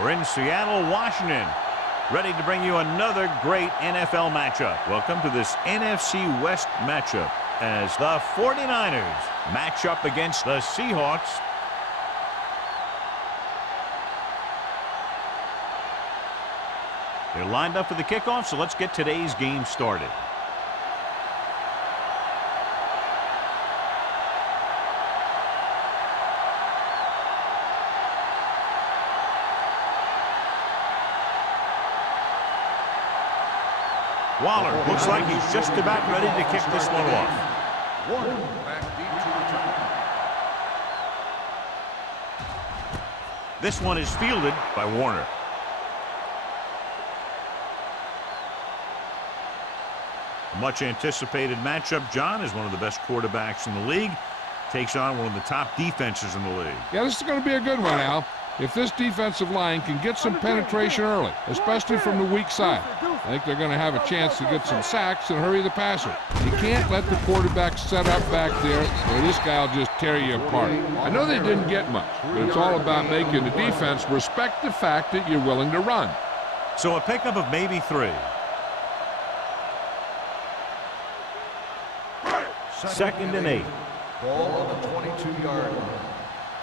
We're in Seattle, Washington, ready to bring you another great NFL matchup. Welcome to this NFC West matchup as the 49ers match up against the Seahawks. They're lined up for the kickoff, so let's get today's game started. Waller looks like he's just about ready to kick this one off. This one is fielded by Warner. A much anticipated matchup, John, is one of the best quarterbacks in the league. Takes on one of the top defenses in the league. Yeah, this is going to be a good one, Al. If this defensive line can get some penetration early, especially from the weak side, I think they're going to have a chance to get some sacks and hurry the passer. You can't let the quarterback set up back there, or this guy will just tear you apart. I know they didn't get much, but it's all about making the defense respect the fact that you're willing to run. So a pickup of maybe 3. Second and 8. Ball on the 22-yard line.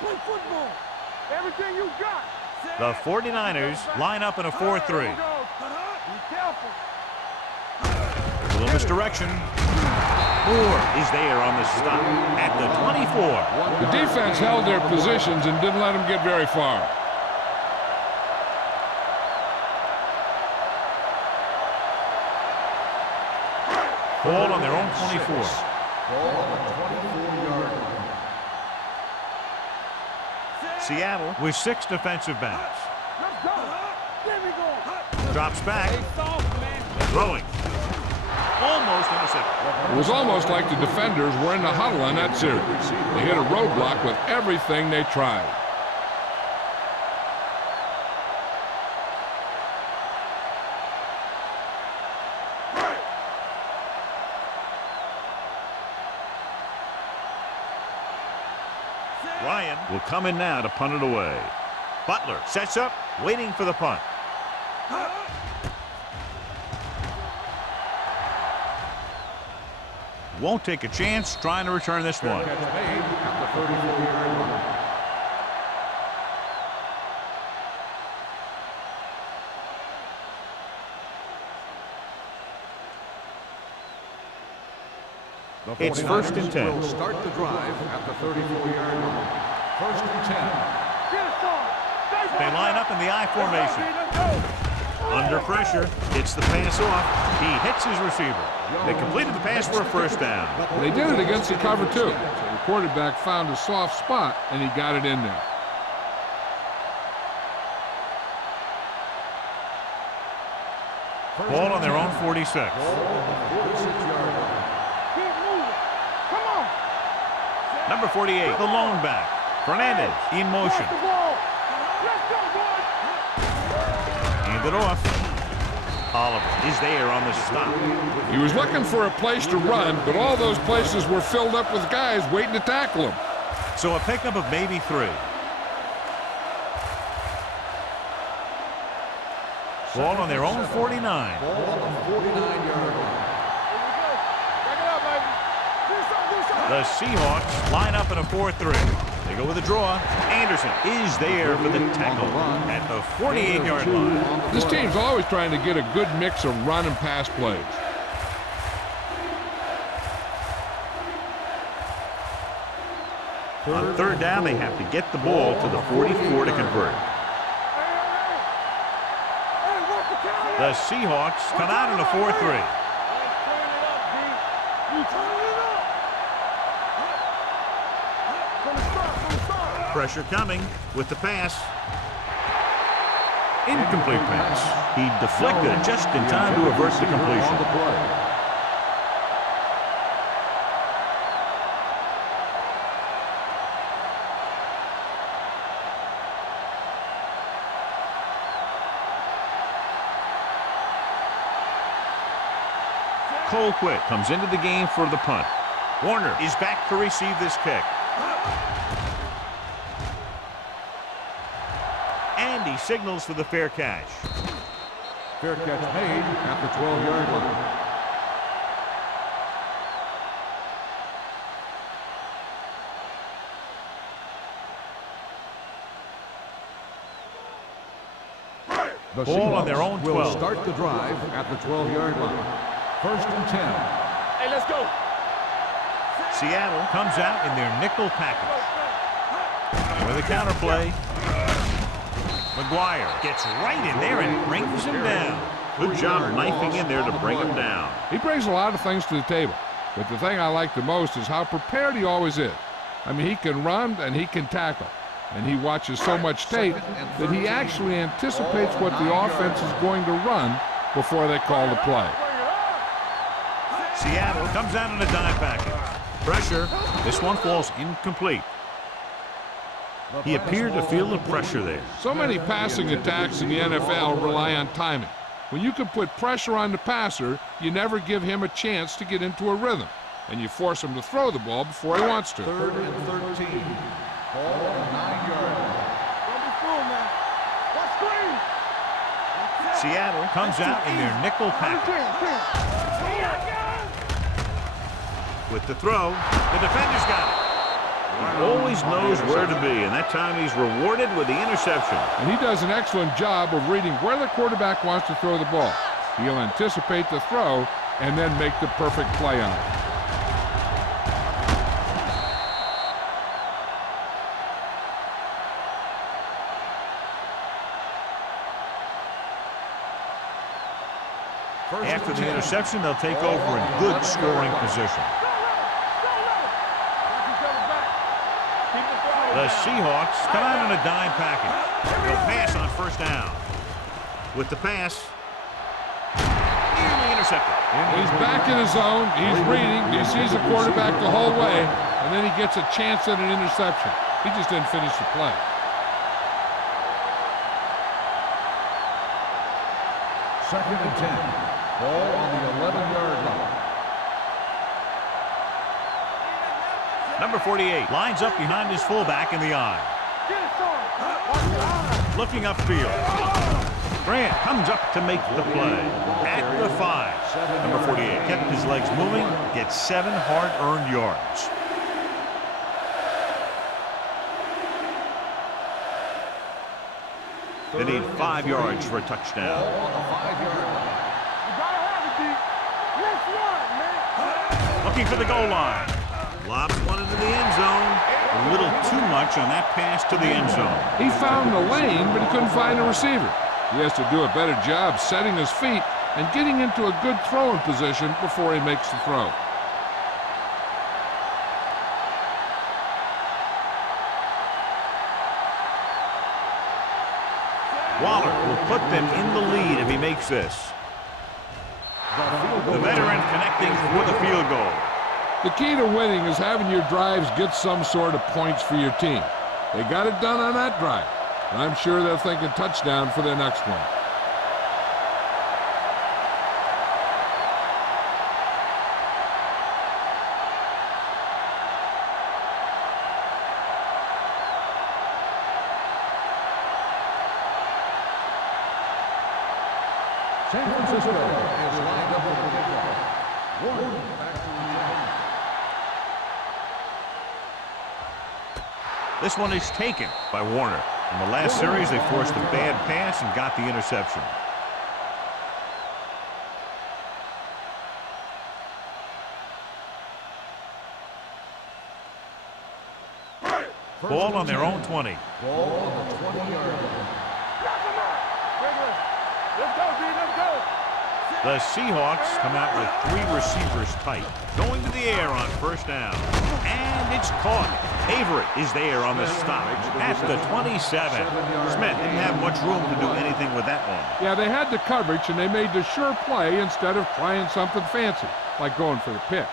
Play football. Everything you got. The 49ers line up in a 4-3. Be careful. A little misdirection. Moore is there on the stop at the 24. The defense held their positions and didn't let them get very far. Ball on their own 24. Ball on the 24-yard line. Seattle with 6 defensive backs. Let's go. There we go. Drops back. Throwing. Almost intercepted. It was almost like the defenders were in the huddle on that series. They hit a roadblock with everything they tried. Ryan will come in now to punt it away. Butler sets up, waiting for the punt. Won't take a chance trying to return this one. Catch made at the 34-yard line. It's 1st and 10. Will start the drive at the 34-yard line. 1st and 10. They line up in the I formation. Under pressure, gets the pass off. He hits his receiver. They completed the pass for a 1st down. They did it against the cover, too. The quarterback found a soft spot, and he got it in there. Ball on their own 46. Number 48, the lone back. Fernandez in motion. Hand it off. Oliver is there on the stop. He was looking for a place to run, but all those places were filled up with guys waiting to tackle him. So a pickup of maybe 3. Ball on their own 49. Ball on the 49-yard line. The Seahawks line up in a 4-3. They go with a draw. Anderson is there for the tackle at the 48-yard line. This team's always trying to get a good mix of run and pass plays. On 3rd down, they have to get the ball to the 44 to convert. The Seahawks come out in a 4-3. Pressure coming with the pass. Incomplete pass. He deflected it just in time to avert the completion. Colquitt comes into the game for the punt. Warner is back to receive this kick. And he signals for the fair catch. Fair catch made at the 12-yard line. The Ball on their own 12. Will start the drive at the 12-yard line. 1st and 10. Hey, let's go. Seattle comes out in their nickel package. With a counterplay. McGuire gets right in there and brings him down. Good job knifing in there to bring him down. He brings a lot of things to the table, but the thing I like the most is how prepared he always is. I mean, he can run and he can tackle, and he watches so much tape that he actually anticipates what the offense is going to run before they call the play. Seattle comes out in a dime package. Pressure. This one falls incomplete. He appeared to feel the pressure there. So many passing attacks in the NFL rely on timing. When you can put pressure on the passer, you never give him a chance to get into a rhythm, and you force him to throw the ball before he wants to. 3rd and 13. Ball on the 9-yard line. Don't be fooled, man. Watch screen. Seattle comes out in their nickel package. With the throw, the defender's got it. He always knows where to be, and that time he's rewarded with the interception. And he does an excellent job of reading where the quarterback wants to throw the ball. He'll anticipate the throw and then make the perfect play on it. After the interception, they'll take over in good scoring position. The Seahawks come out in a dime package. They'll pass on 1st down. With the pass, nearly intercepted. He's back in his zone. He's reading. He sees the quarterback the whole way, and then he gets a chance at an interception. He just didn't finish the play. Second and 10. Ball on the 11-yard line. Number 48 lines up behind his fullback in the eye. Looking upfield. Grant comes up to make the play. At the 5. Number 48 kept his legs moving, gets 7 hard-earned yards. They need 5 yards for a touchdown. Looking for the goal line. Lobs one into the end zone. A little too much on that pass to the end zone. He found the lane, but he couldn't find a receiver. He has to do a better job setting his feet and getting into a good throwing position before he makes the throw. Waller will put them in the lead if he makes this. The veteran connecting for the field goal. The key to winning is having your drives get some sort of points for your team. They got it done on that drive, and I'm sure they're thinking touchdown for their next one. San Francisco is lined up with the kickoff. Warren back to return. This one is taken by Warner. In the last series, they forced a bad pass and got the interception. Ball on their own 20. Ball on the 20-yard line. Let's go, D, let's go. The Seahawks come out with 3 receivers tight. Going to the air on 1st down. And it's caught. Avery is there on the stop at the 27. Smith didn't have much room to do anything with that one. Yeah, they had the coverage, and they made the sure play instead of trying something fancy, like going for the pick.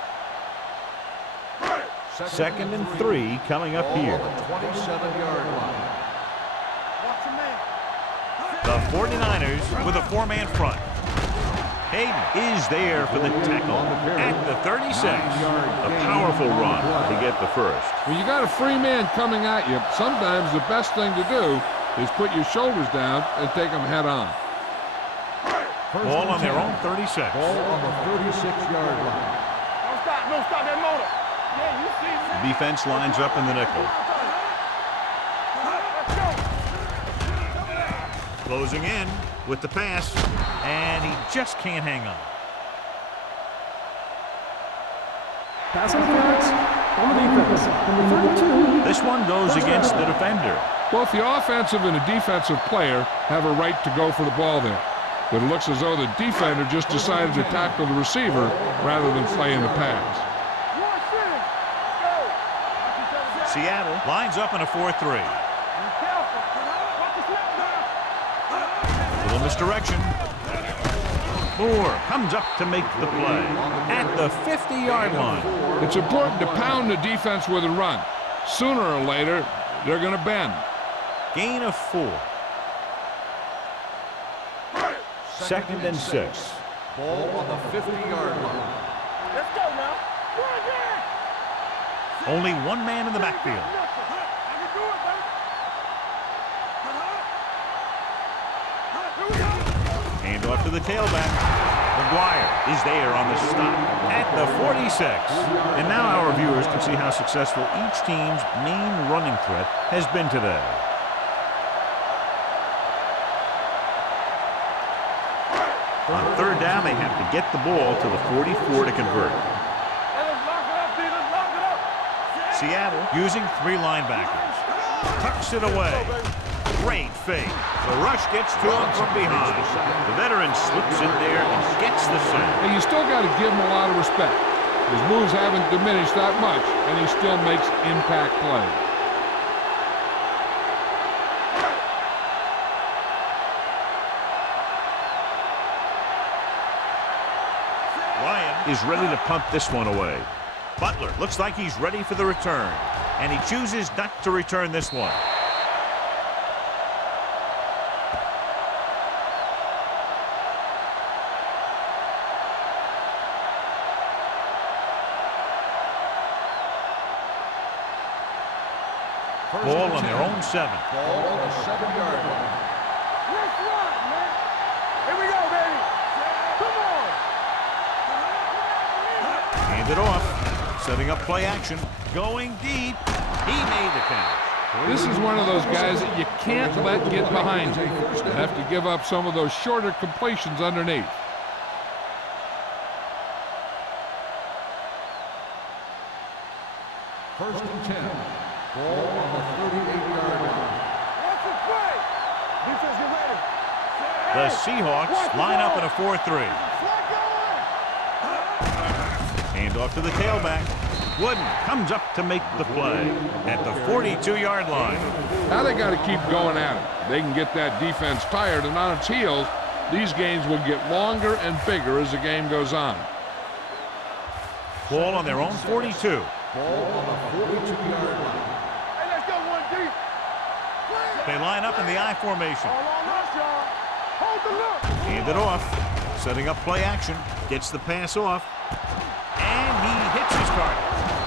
2nd and 3 coming up here. Ball on the 27-yard line. Watch your man. The 49ers with a 4-man front. Hayden is there for the tackle at the 36. A powerful run to get the first. When you got a free man coming at you, sometimes the best thing to do is put your shoulders down and take them head on. Ball on their own 36. Ball on the 36-yard line. Don't stop that motor. Yeah, you see me. The defense lines up in the nickel. Closing in with the pass, and he just can't hang on. Pass interference on the defense. Number 32. This one goes against the defender. Both the offensive and the defensive player have a right to go for the ball there. But it looks as though the defender just decided to tackle the receiver rather than play in the pass. Seattle lines up in a 4-3. Little misdirection. Moore comes up to make the play at the 50-yard line. It's important to pound the defense with a run. Sooner or later, they're going to bend. Gain of 4. 2nd and 6. Ball on the 50-yard line. Let's go now. Only one man in the backfield. Hand off to the tailback. McGuire is there on the stop at the 46. And now our viewers can see how successful each team's main running threat has been today. On 3rd down, they have to get the ball to the 44 to convert. Seattle using 3 linebackers. Tucks it away. Great fake. The rush gets to him from behind. The veteran slips in there and gets the sack. And you still got to give him a lot of respect. His moves haven't diminished that much, and he still makes impact plays. Ryan is ready to punt this one away. Butler looks like he's ready for the return, and he chooses not to return this one. Ball on their own 7. Ball on the 7-yard line. Let's run, man. Here we go, baby. Come on. Hand it off. Setting up play action. Going deep. He made the catch. This is one of those guys that you can't let get behind you. You have to give up some of those shorter completions underneath. First and 10. Ball on the 38-yard line. What's the play? Defense, get ready. The Seahawks line up in a 4-3. Hand off to the tailback. Wooden comes up to make the play at the 42-yard line. Now they got to keep going at it. They can get that defense tired and on its heels. These games will get longer and bigger as the game goes on. Ball on their own 42. Ball on the 42-yard line. Hey, let's go one deep. They line up in the I formation. All on us, y'all. Hold the look. Hand it off. Setting up play action. Gets the pass off. And he hits his target.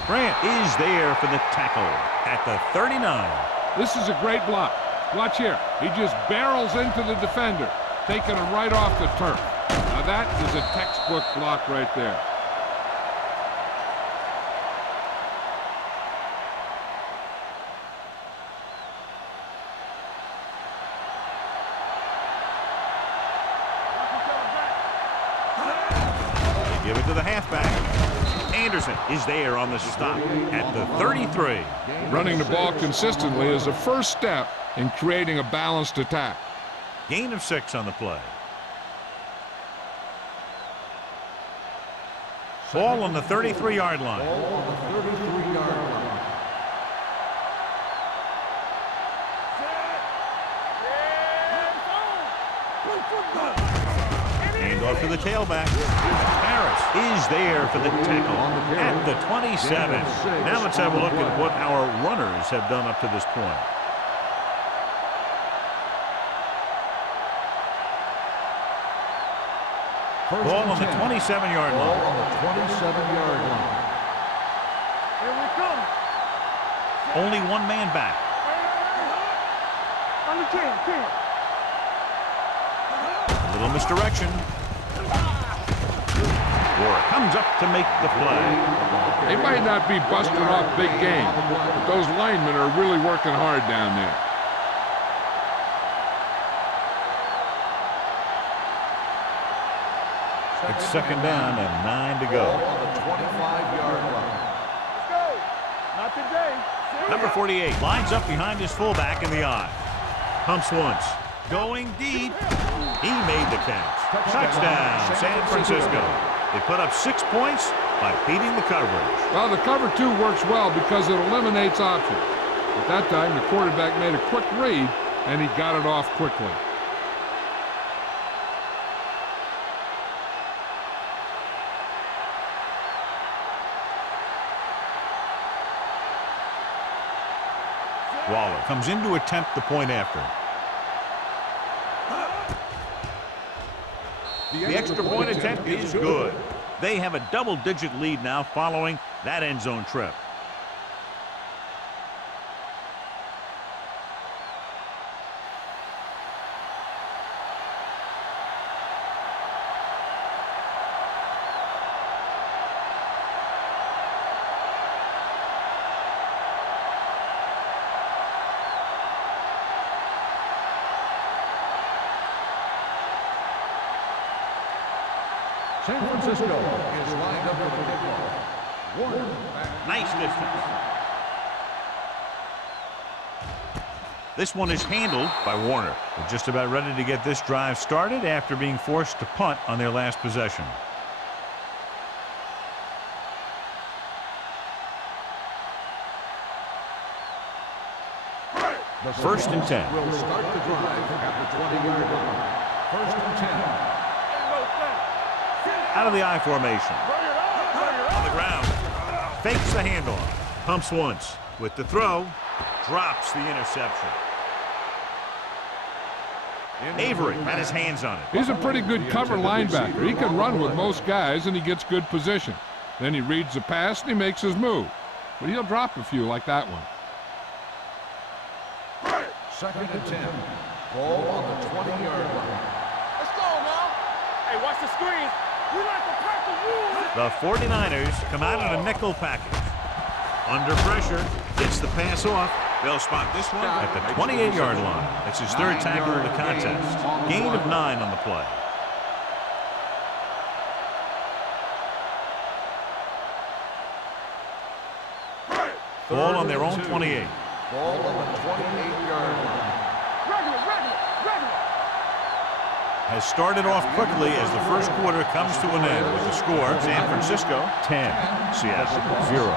Grant is there for the tackle at the 39. This is a great block. Watch here. He just barrels into the defender, taking him right off the turf. Now that is a textbook block right there. They give it to the halfback. Anderson is there on the stop at the 33. Running the ball consistently is the first step in creating a balanced attack. Gain of 6 on the play. Ball on the 33-yard line. Ball on the 33-yard line. Hand off to the tailback. Harris is there for the tackle at the 27. Now let's have a look at what our runners have done up to this point. Ball on the 27-yard Ball line. on the 27-yard line. Here we come. Only one man back. On the 10, 10. A little misdirection. Warren comes up to make the play. They might not be busting off big game, but those linemen are really working hard down there. It's second down and 9 to go. On the 25-yard line. Let's go. Not today. Number 48 lines up behind his fullback in the eye. Pumps once. Going deep. He made the catch. Touchdown, San Francisco. They put up 6 points by beating the coverage. Well, the cover 2 works well because it eliminates options. At that time, the quarterback made a quick read, and he got it off quickly. Waller comes in to attempt the point after. The extra point attempt is good. They have a double-digit lead now following that end zone trip. San Francisco is lined up for the kickoff. Warner back. Nice distance. This one is handled by Warner. They're just about ready to get this drive started after being forced to punt on their last possession. The First and 10. will start the drive at the 20-yard line. First and 10. Out of the I formation. On the ground. Fakes the handoff. Pumps once. With the throw. Drops the interception. Avery had his hands on it. He's a pretty good cover linebacker. He can run with most guys, and he gets good position. Then he reads the pass, and he makes his move. But he'll drop a few like that one. Second and 10. Ball on the 20-yard line. Let's go now. Hey, watch the screen. We like to crack the rules. The 49ers come out in a nickel package. Under pressure, gets the pass off. They'll spot this one at the 28-yard line. That's his third tackle of the contest. Gain of 9 on the play. Ball on their own 28. Ball on the 28-yard line. Regular. Has started off quickly as the first quarter comes to an end with the score San Francisco 10, Seattle 0.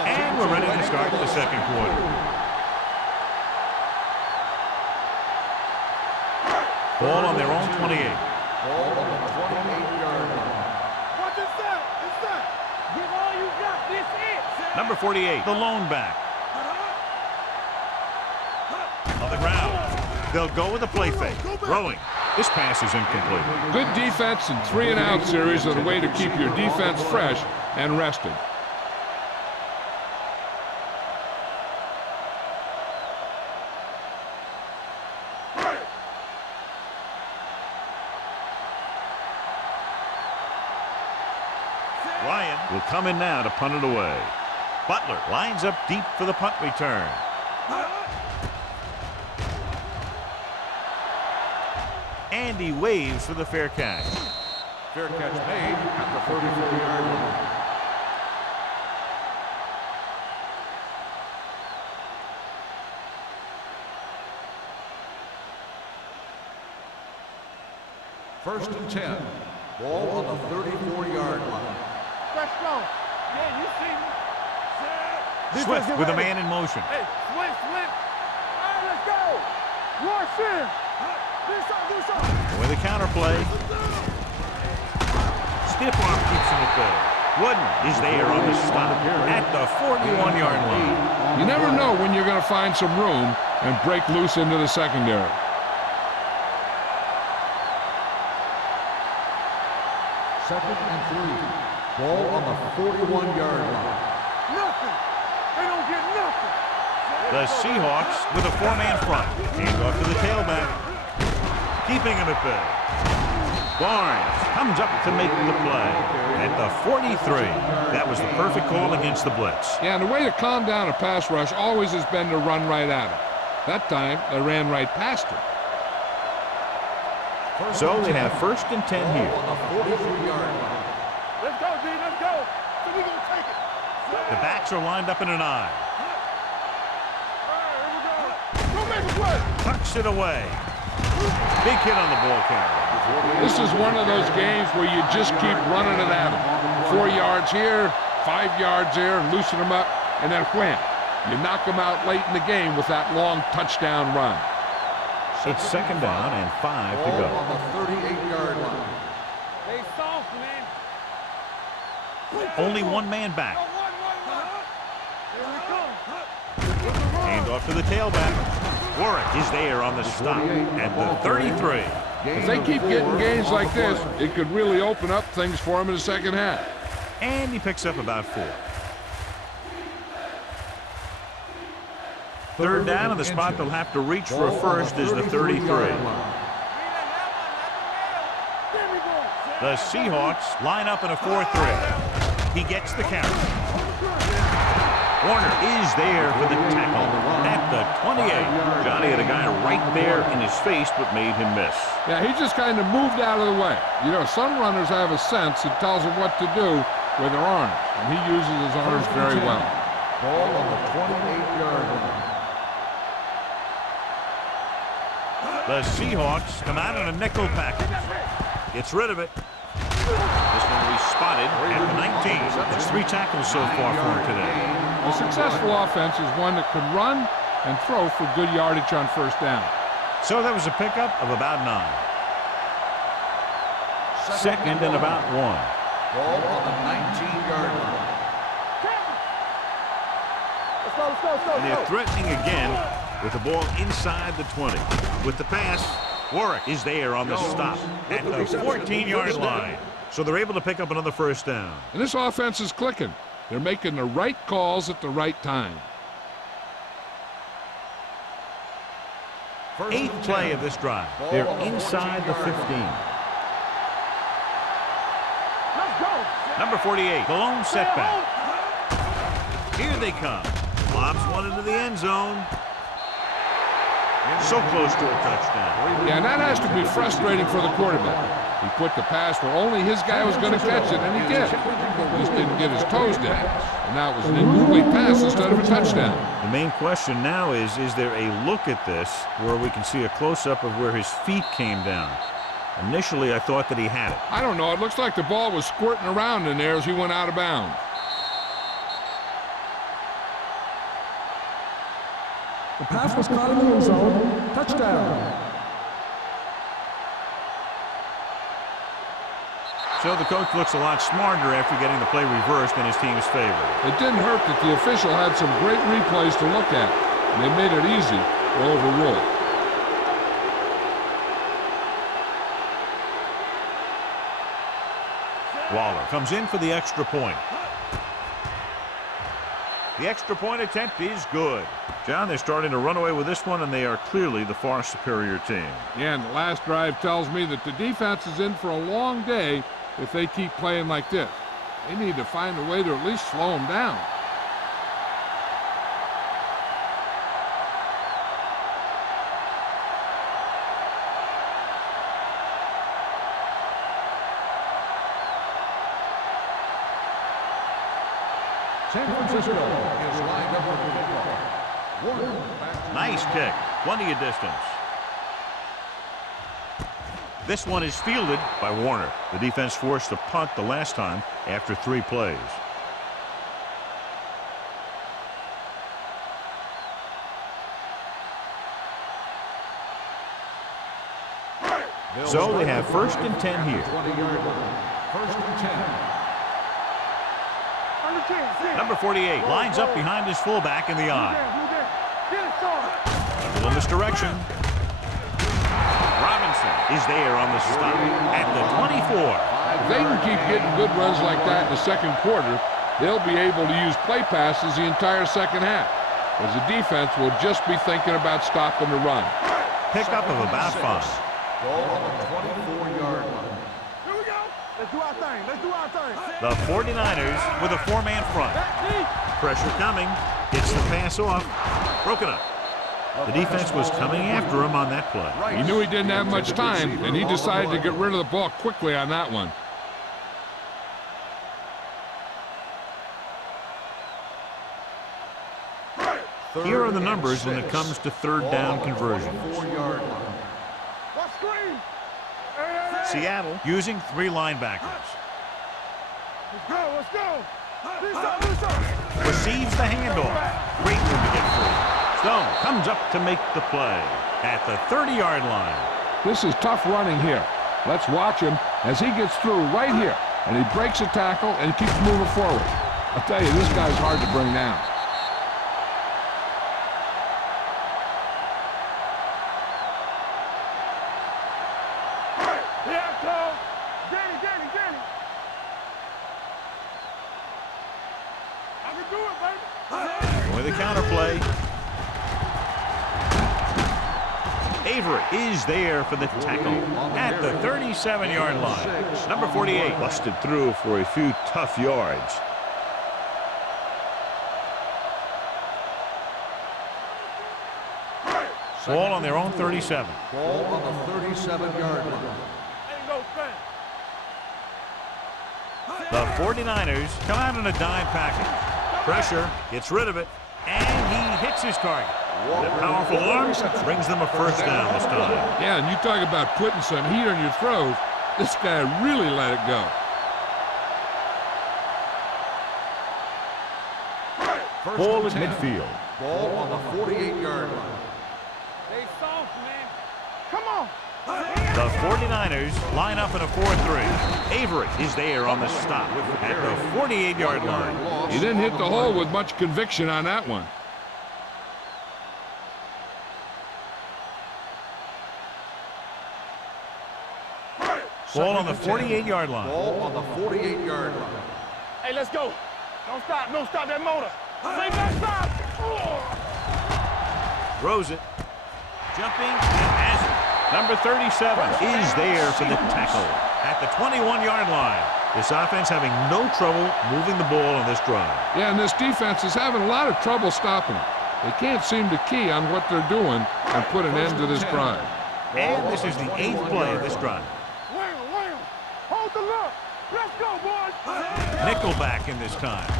And we're ready to start the second quarter. Ball on their own 28. Ball on the 28-yard line. What is that? It's that. Give all you got. This is. Number 48, the lone back. On the ground. They'll go with a play fake. Throwing. This pass is incomplete. Good defense and 3-and-out series are the way to keep your defense fresh and rested. Ryan will come in now to punt it away. Butler lines up deep for the punt return. And he waves for the fair catch. Fair catch made at the 34-yard line. First and 10. Ball on the 34-yard line. Let's go. Yeah, you see me. Swift with a man in motion. Hey, Swift. All right, let's go. Rush in. This up. With a counterplay. Stiff arm keeps him at bay. Wooden is there on the stop at the 41-yard line. You never know when you're going to find some room and break loose into the secondary. Second and 3. Ball on the 41-yard line. Nothing. They don't get nothing. The Seahawks with a 4-man front. Hand off to the tailback. Keeping him at bay. Barnes comes up to make the play at the 43. That was the perfect call against the blitz. Yeah, and the way to calm down a pass rush always has been to run right at him. That time, they ran right past him. So they have 1st and 10 here. Let's go, D. Let's go. So we're going to take it. The backs are lined up in an I. All right, here we go. Go make a play. Tucks it away. Big hit on the ball carrier. This is one of those games where you just keep running it at them. 4 yards here, 5 yards there, and loosen them up, and then wham. You knock them out late in the game with that long touchdown run. It's 2nd down and 5 to go. On the 38-yard line. Stay soft, man. Only 1 man back. Here we come. Hand off to the tailback. Warwick is there on the stop at the 33. If they keep getting gains like this, it could really open up things for them in the second half. And he picks up about 4. 3rd down, and the spot they'll have to reach for a first is the 33. The Seahawks line up in a 4-3. He gets the count. Warner is there for the tackle at the 28. Johnny had a guy right there in his face but made him miss. Yeah, he just kind of moved out of the way. You know, some runners have a sense that tells them what to do with their arms, and he uses his arms very well. Ball on the 28-yard line. The Seahawks come out in a nickel package. Gets rid of it. This one will be spotted at the 19. That's 3 tackles so far for him today. A successful offense is one that can run and throw for good yardage on 1st down. So that was a pickup of about 9. 2nd and about 1. Ball on the 19-yard line. Let's go. And they're threatening again with the ball inside the 20. With the pass, Warwick is there on the stop at the 14-yard line. So they're able to pick up another 1st down. And this offense is clicking. They're making the right calls at the right time. 8th play of this drive. They're inside the 15. Let's go. Number 48, the lone setback. Here they come. Lobs one into the end zone. So close to a touchdown. Yeah, and that has to be frustrating for the quarterback. He put the pass where only his guy was going to catch it, and he did. Just didn't get his toes down. And now it was an incomplete pass instead of a touchdown. The main question now is there a look at this where we can see a close-up of where his feet came down? Initially, I thought that he had it. I don't know. It looks like the ball was squirting around in there as he went out of bounds. The pass was caught in the end zone. Touchdown. So the coach looks a lot smarter after getting the play reversed in his team's favor. It didn't hurt that the official had some great replays to look at, and they made it easy to overrule it. Waller comes in for the extra point. The extra point attempt is good. John, they're starting to run away with this one, and they are clearly the far superior team. Yeah, and the last drive tells me that the defense is in for a long day if they keep playing like this. They need to find a way to at least slow them down. San Francisco is lined up for the kickoff. Warner back to Nice kick. Plenty of distance. This one is fielded by Warner. The defense forced a punt the last time after 3 plays. So they have 1st and 10 here. 20-yard line. 1st and 10. Number 48 lines up behind his fullback in the eye. A little misdirection. Robinson is there on the stop at the 24. If they can keep getting good runs like that in the second quarter, they'll be able to use play passes the entire second half. as the defense will just be thinking about stopping the run. Pickup of about 5. Ball on the 24-yard line. Here we go. Let's do our thing. Let's do our thing. The 49ers with a 4-man front. Pressure coming. Gets the pass off. Broken up. The defense was coming after him on that play. He knew he didn't have much time, and he decided to get rid of the ball quickly on that one. Here are the numbers when it comes to third down conversions. Seattle using 3 linebackers. Let's go. Let's go. Let's go. Receives the handoff. Great move to get free. Stone comes up to make the play at the 30-yard line. This is tough running here. Let's watch him as he gets through right here, and he breaks a tackle and keeps moving forward. I'll tell you, this guy's hard to bring down. With the counter play. Avery is there for the tackle at the 37-yard line. Number 48 busted through for a few tough yards. Ball on their own 37. Ball on the 37-yard line. The 49ers come out in a dime package. Pressure, gets rid of it, and he hits his target. The powerful arms brings them a first down this time. Yeah, and you talk about putting some heat on your throws. This guy really let it go. Ball at midfield. Ball on the 48-yard line. They soft, man. Come on. The 49ers line up in a 4-3. Avery is there on the stop at the 48-yard line. He didn't hit the hole with much conviction on that one. Ball on the 48-yard line. Ball on the 48-yard line. Hey, let's go. Don't stop. Don't stop that motor. Stay back, stop. Throws it. Jumping and has it. Number 37 is there for the tackle at the 21-yard line. This offense having no trouble moving the ball on this drive. Yeah, and this defense is having a lot of trouble stopping them. They can't seem to key on what they're doing and put an end to this drive. And this is the 8th play of this drive. Wham. Hold the look. Let's go, boys. Nickelback in this time.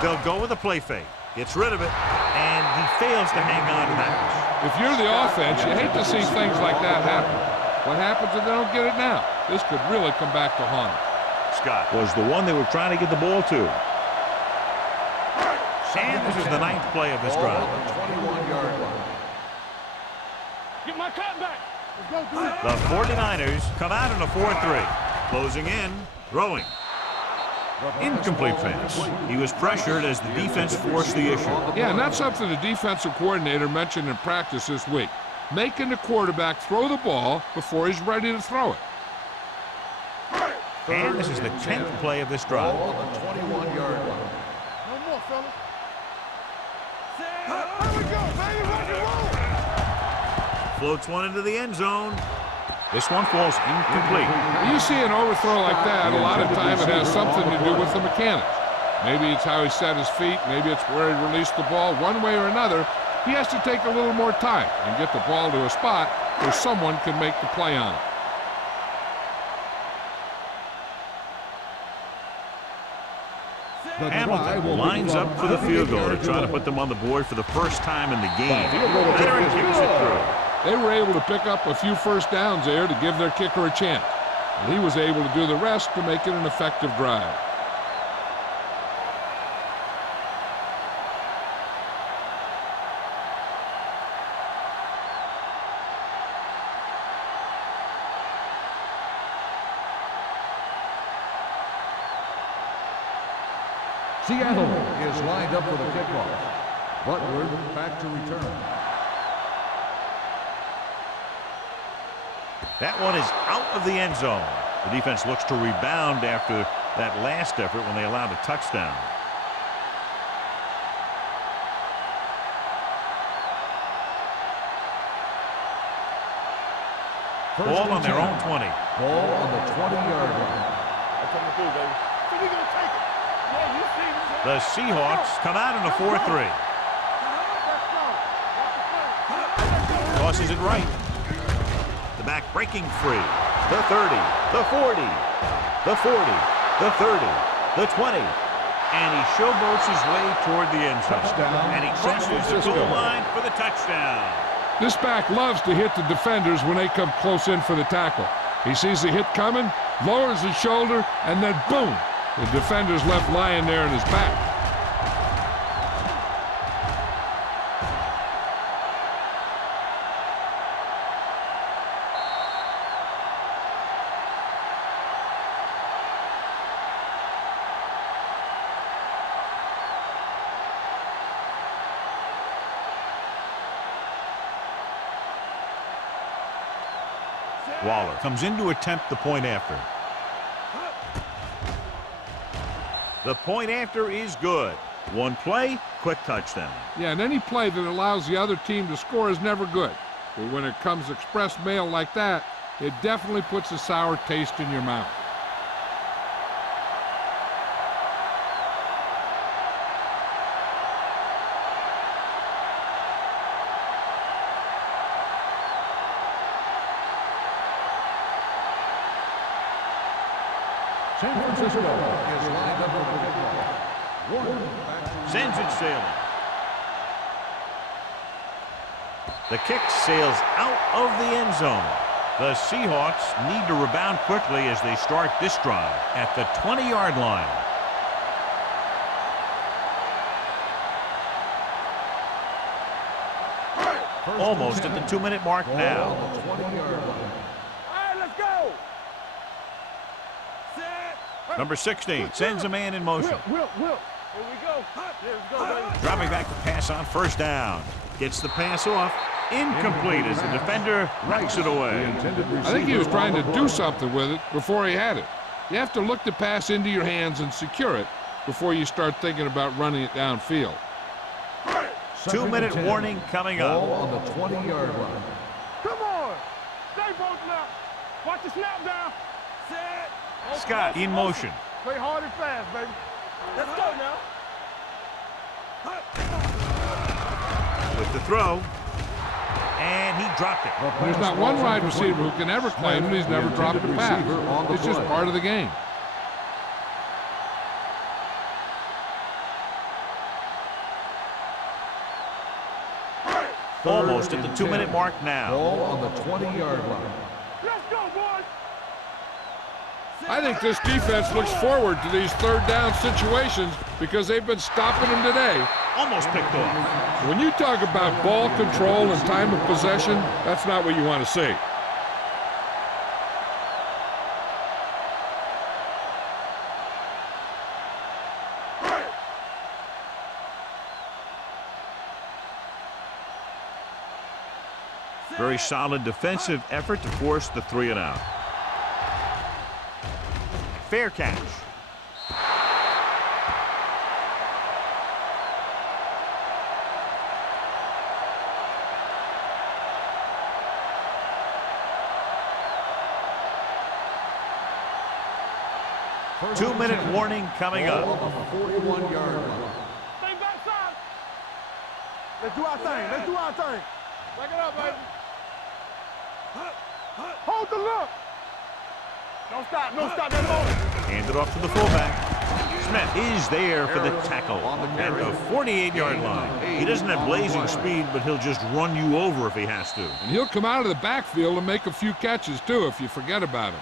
They'll go with a play fake. Gets rid of it, and he fails to hang on to that. If you're the offense, you hate to see things like that happen. What happens if they don't get it now? This could really come back to haunt them. Scott was the one they were trying to get the ball to. And this is the 9th play of this drive. 21-yard line. Get my cut back. Let's go, dude. The 49ers come out in a 4-3. Closing in, throwing. Incomplete pass. He was pressured as the defense forced the issue. Yeah, and that's something the defensive coordinator mentioned in practice this week. Making the quarterback throw the ball before he's ready to throw it. And this is the 10th play of this drive. Ball on the 21-yard line. No more, fellas. Here we go, baby. Rock and roll. Floats one into the end zone. This one falls incomplete. When you see an overthrow like that, a lot of time it has something to do with the mechanics. Maybe it's how he set his feet. Maybe it's where he released the ball. One way or another, he has to take a little more time and get the ball to a spot where someone can make the play on it. Hamilton lines up for the field goal to try to put them on the board for the first time in the game. Veteran kicks it through. They were able to pick up a few first downs there to give their kicker a chance. And he was able to do the rest to make it an effective drive. Seattle is lined up for the kickoff. Butler back to return. That one is out of the end zone. The defense looks to rebound after that last effort when they allowed a touchdown. Ball on their own 20. Ball on the 20-yard line. That's coming through, baby. So we gonna take it. Yeah, you see this. The Seahawks come out in a 4-3. Tosses it right. The back breaking free. The 30, the 40, the 40, the 30, the 20. And he showboats his way toward the end zone. Touchdown, And he crosses the goal line for the touchdown. This back loves to hit the defenders when they come close in for the tackle. He sees the hit coming, lowers his shoulder, and then boom, the defender's left lying there in his back. Waller comes in to attempt the point after. The point after is good. One play, quick touchdown. Yeah, and any play that allows the other team to score is never good. But when it comes express mail like that, it definitely puts a sour taste in your mouth. San Francisco is lined up for the Warren back to Sends it sailing. The kick sails out of the end zone. The Seahawks need to rebound quickly as they start this drive at the 20-yard line. Almost at the 2-minute mark now. on the 20-yard line. All right, let's go. Set. Number 16 sends a man in motion. Will. Here we go. Here we go, baby. Dropping back to pass on first down. Gets the pass off. Incomplete as the defender knocks it away. I think he was trying to do something with it before he had it. You have to look the pass into your hands and secure it before you start thinking about running it downfield. 2-minute warning coming Ball up. on the 20-yard line. Come on. Stay both now. Watch the snap down. Set. Scott in motion. Play hard and fast, baby. Let's go now. With the throw. And he dropped it. There's not one wide receiver who can ever claim that he's never dropped a pass. It's just part of the game. Almost at the 2-minute mark now. Ball on the 20-yard line. Let's go, boys. I think this defense looks forward to these third down situations because they've been stopping them today. Almost picked off. When you talk about ball control and time of possession, that's not what you want to see. Very solid defensive effort to force the 3-and-out. Fair catch. Two-minute warning coming up. Ball on the 41-yard line. Stay backside. Let's do our thing. Let's do our thing. Back it up, baby. Hold the look. Don't stop. Don't stop that moment. Hand it off to the fullback. Smith is there for the tackle at the 48-yard line. He doesn't have blazing speed, but he'll just run you over if he has to. And he'll come out of the backfield and make a few catches, too, if you forget about him.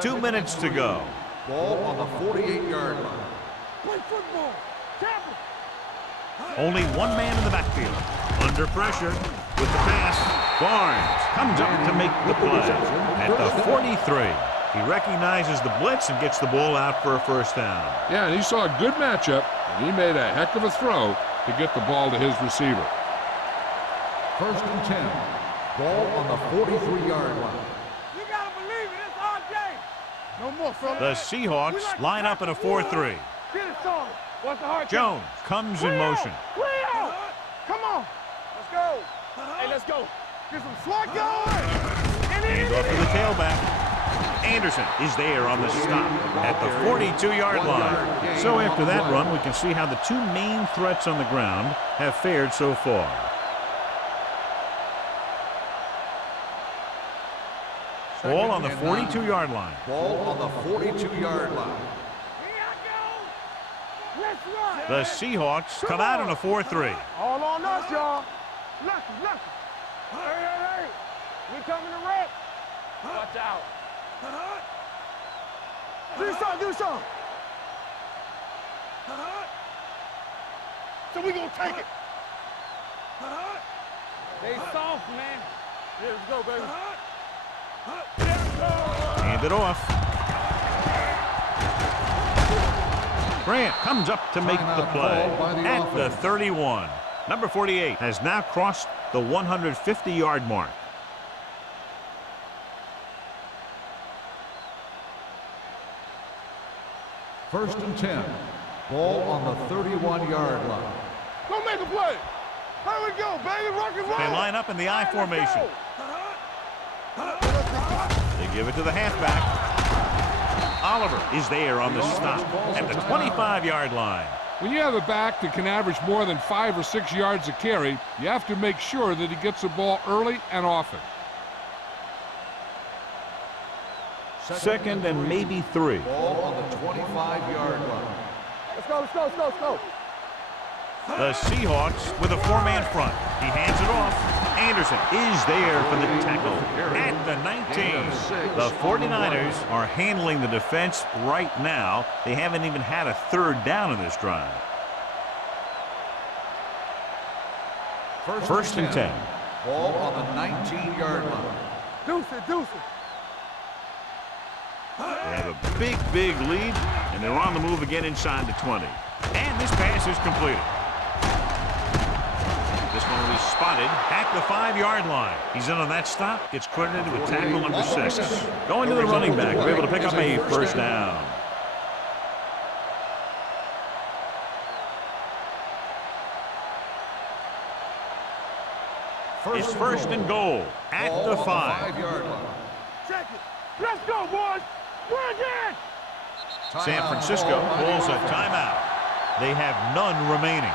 Two minutes to go. Ball on the 48-yard line. Play football. Tackle. Only one man in the backfield. Under pressure with the pass. Barnes comes up to make the play at the 43. He recognizes the blitz and gets the ball out for a first down. Yeah, and he saw a good matchup, and he made a heck of a throw to get the ball to his receiver. 1st and 10. Ball on the 43-yard line. You gotta believe it. It's our day. No more, fella. The Seahawks line up in a 4-3. Get it, son. What's the hard Jones comes in motion. Cleo! Come on. Let's go. Hey, let's go. Get some swat going. Hand off to the tailback. Anderson is there on the stop at the 42-yard line. So after that run, we can see how the two main threats on the ground have fared so far. Ball on the 42-yard line. Ball on the 42-yard line. Here I go. Let's run. The Seahawks come out in a 4-3. All on us, y'all. Listen. Hey. We coming to wreck. Watch out. Do something. So we gonna take it. They soft, man. Yeah, let's go, baby. Hand it off. Grant comes up to make the play at the 31. Number 48 has now crossed the 150-yard mark. First and 10. Ball on the 31-yard line. Go make a play. Here we go, baby. Rock and roll. They line up in the I formation. They give it to the halfback. Oliver is there on the stop at the 25-yard line. When you have a back that can average more than 5 or 6 yards a carry, you have to make sure that he gets the ball early and often. Second and maybe 3. Ball on the 25-yard line. Let's go. The Seahawks with a 4-man front. He hands it off. Anderson is there for the tackle at the 19. The 49ers are handling the defense right now. They haven't even had a third down in this drive. First and 10. Ball on the 19-yard line. Deuce it. They have a big lead, and they're on the move again inside the 20. And this pass is completed. This one will be spotted at the 5-yard line. He's in on that stop, gets credited with tackle number 6. Going to the running back, we're able to pick up a first down. It's first and goal at the 5. Check it. Let's go, boys. We're again. San Francisco pulls a timeout. They have none remaining.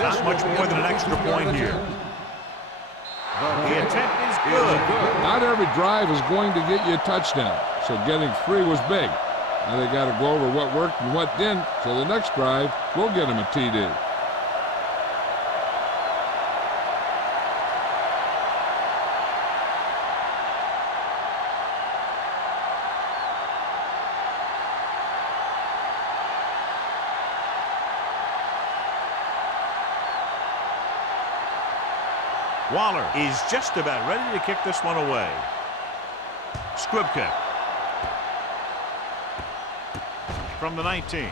Not much more than an extra point here. The attempt is good. Not every drive is going to get you a touchdown, so getting 3 was big. Now they got to go over what worked and what didn't, so the next drive will get them a TD. Waller is just about ready to kick this one away. Squib kick. From the 19.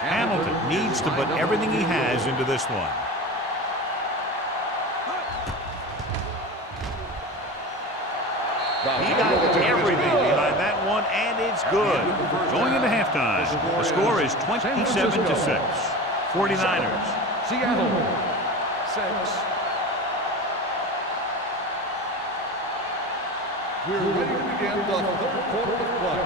Hamilton needs to put everything he has into this one. He got everything behind that one, and it's good. Going into halftime, the score is 27-6. 49ers. Seattle 6. We're ready to begin the third quarter of play.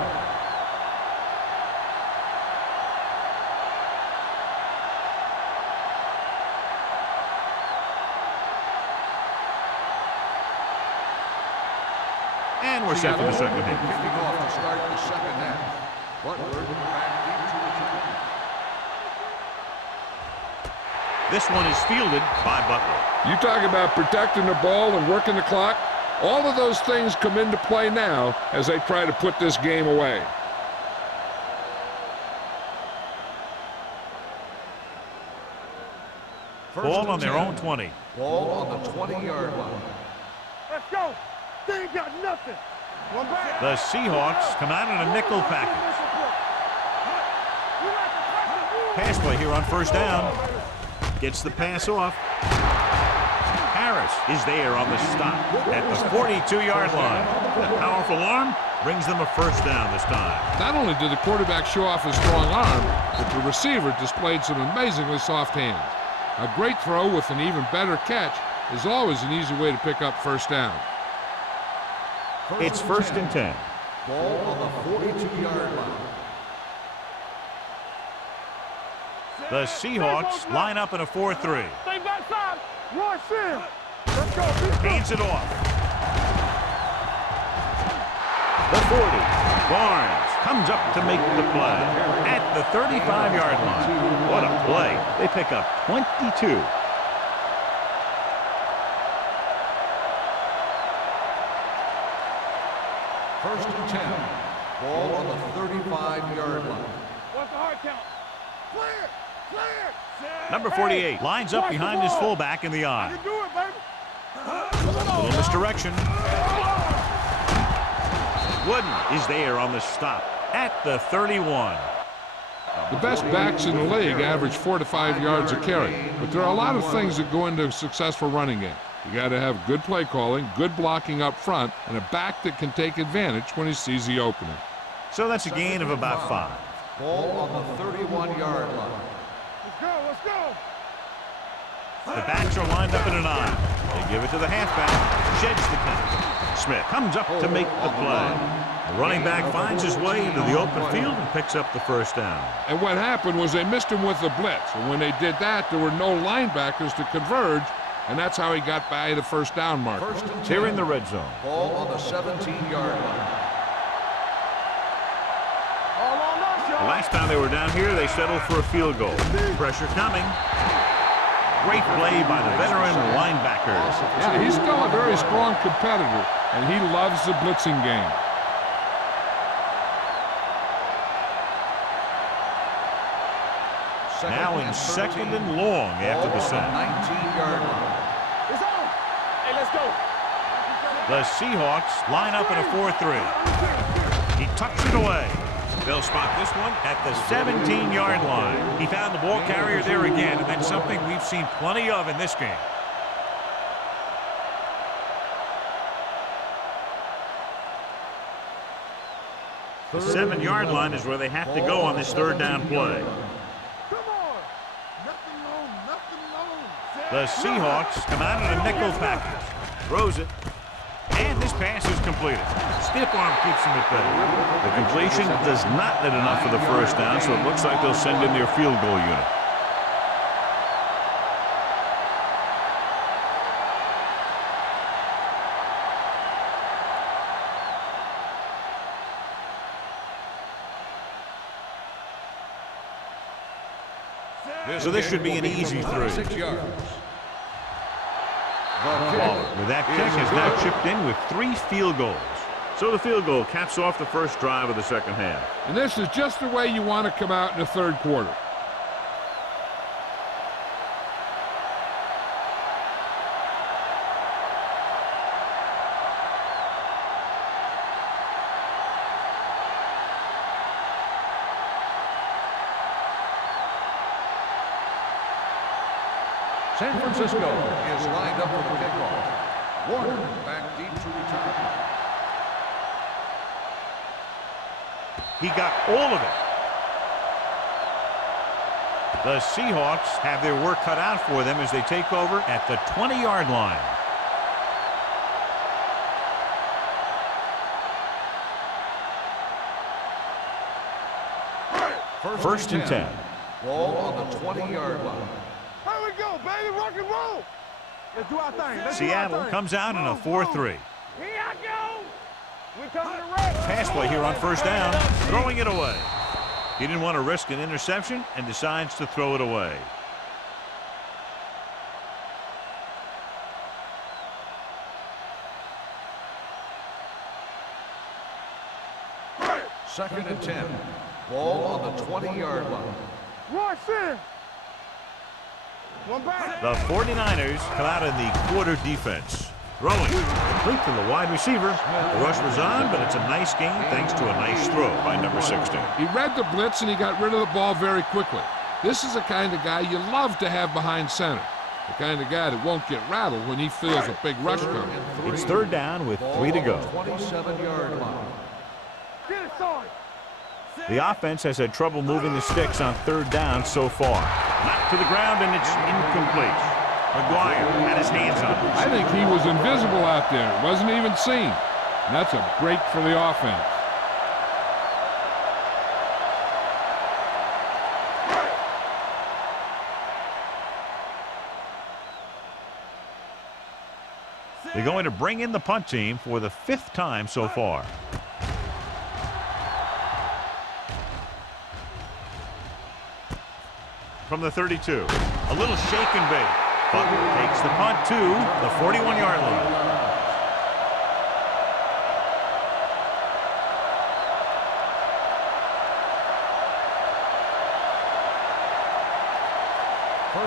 And we're set for the second half. Kicking off to start the second half. Butler back into This one is fielded by Butler. You talk about protecting the ball and working the clock. All of those things come into play now as they try to put this game away. Ball on their own 20. Ball on the 20-yard line. Let's go. They ain't got nothing. One back. The Seahawks come out in a nickel package. Pass play here on first down. Gets the pass off. Harris is there on the stop at the 42-yard line. That powerful arm brings them a first down this time. Not only did the quarterback show off his strong arm, but the receiver displayed some amazingly soft hands. A great throw with an even better catch is always an easy way to pick up first down. It's first and 10. Ball on the 42-yard line. The Seahawks line up in a 4-3. Stay backside. Rush in. Let's go. Hands it off. The 40. Barnes comes up to make the play at the 35-yard line. What a play. They pick up 22. First and 10. Ball on the 35-yard line. What's the hard count? Clear. Clear. Number 48 lines up behind his fullback in the I eye. can do it, baby. A little misdirection. Wooden is there on the stop at the 31. The best backs in the league average 4 to 5 yards a carry, but there are a lot of things that go into a successful running game. You got to have good play calling, good blocking up front, and a back that can take advantage when he sees the opening. So that's a gain of about 5. Ball on the 31-yard line. Let's go. Let's go. The backs are lined up in an eye. They give it to the halfback. Sheds the penalty. Smith comes up to make the play. The running back finds his way into the open field and picks up the first down. And what happened was they missed him with the blitz. And when they did that, there were no linebackers to converge, and that's how he got by the first down marker. First and 10. Here in the red zone. Ball on the 17-yard line. All on us, The y'all. last time they were down here, they settled for a field goal. Pressure coming. Great play by the veteran linebackers. Yeah, he's still a very strong competitor, and he loves the blitzing game. Now in second and long after the sack. 19-yard line. It's on. Hey, let's go. The Seahawks line up in a 4-3. He tucks it away. They'll spot this one at the 17-yard line. He found the ball carrier there again, and that's something we've seen plenty of in this game. The 7-yard line is where they have to go on this third down play. Come on. Nothing long. Nothing long. The Seahawks come out in a nickel package. Throws it. And this pass is completed. Stiff arm keeps him at bay. The completion does not net enough for the first down, so it looks like they'll send in their field goal unit. So this should be an easy 3. 6 yards. Waller, with that kick, has now chipped in with 3 field goals. So the field goal caps off the first drive of the second half. And this is just the way you want to come out in the third quarter. San Francisco is lined up for the kickoff. Warner back deep to return. He got all of it. The Seahawks have their work cut out for them as they take over at the 20-yard line. First and 10. Ball on the 20-yard line. Here we go, baby. Rock and roll. Let's do our thing. Let's do our Seattle thing. comes out in a 4-3. Here I go. We coming to wreck. Pass play here on first down, throwing it away. He didn't want to risk an interception and decides to throw it away. Second and 10. Ball on the 20-yard line. Rush in. One back. The 49ers come out in the quarter defense. Throwing. Complete to the wide receiver. The rush was on, but it's a nice gain thanks to a nice throw by number 60. He read the blitz and he got rid of the ball very quickly. This is the kind of guy you love to have behind center. The kind of guy that won't get rattled when he feels a big rush coming. It's third down with 3 to go. 27-yard line. Get it, son. The offense has had trouble moving the sticks on third down so far. Knocked to the ground, and it's incomplete. McGuire had his hands on it. I think he was invisible out there. Wasn't even seen. And that's a break for the offense. They're going to bring in the punt team for the 5th time so far. From the 32, a little shake and bake. Butler takes the punt to the 41-yard line.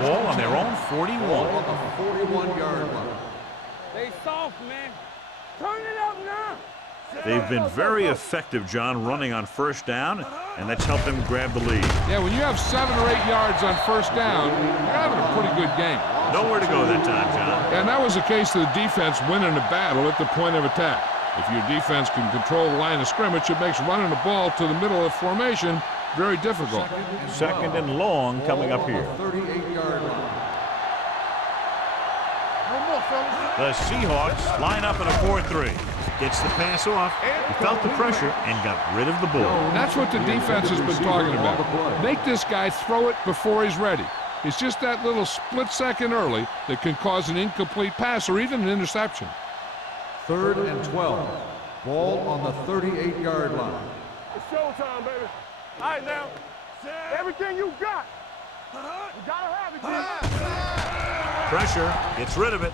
Ball on their own 41. Ball on the 41-yard line. They soft, man. Turn it up now. They've been very effective, John, running on first down, and that's helped them grab the lead. Yeah, when you have 7 or 8 yards on first down, you're having a pretty good game. Nowhere to go that time, John. And that was the case of the defense winning the battle at the point of attack. If your defense can control the line of scrimmage, it makes running the ball to the middle of the formation very difficult. Second and long coming up here. 38-yard line. No more, fellas. The Seahawks line up in a 4-3. Gets the pass off. He felt the pressure and got rid of the ball. That's what the defense has been talking about. Make this guy throw it before he's ready. It's just that little split second early that can cause an incomplete pass or even an interception. 3rd and 12. Ball on the 38-yard line. It's showtime, baby. All right, now. Everything you got. You gotta have it, kid. Pressure. Gets rid of it.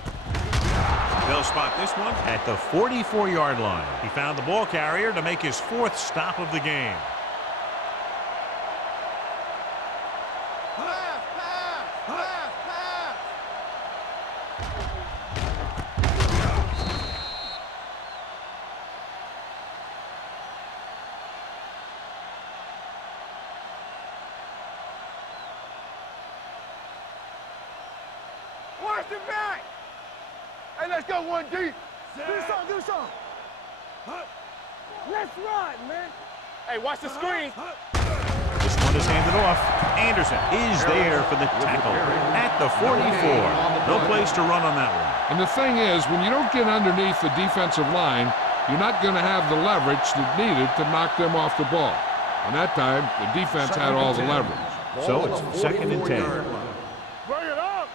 They'll spot this one at the 44-yard line. He found the ball carrier to make his 4th stop of the game. Watch the back. Hey, let's go one deep. Do something. Let's ride, man. Hey, watch the screen. This one is handed off. Anderson is there for the tackle at the 44. No place to run on that one. And the thing is, when you don't get underneath the defensive line, you're not going to have the leverage that's needed to knock them off the ball. And that time, the defense had all the leverage. So it's 2nd and 10. Bring it up.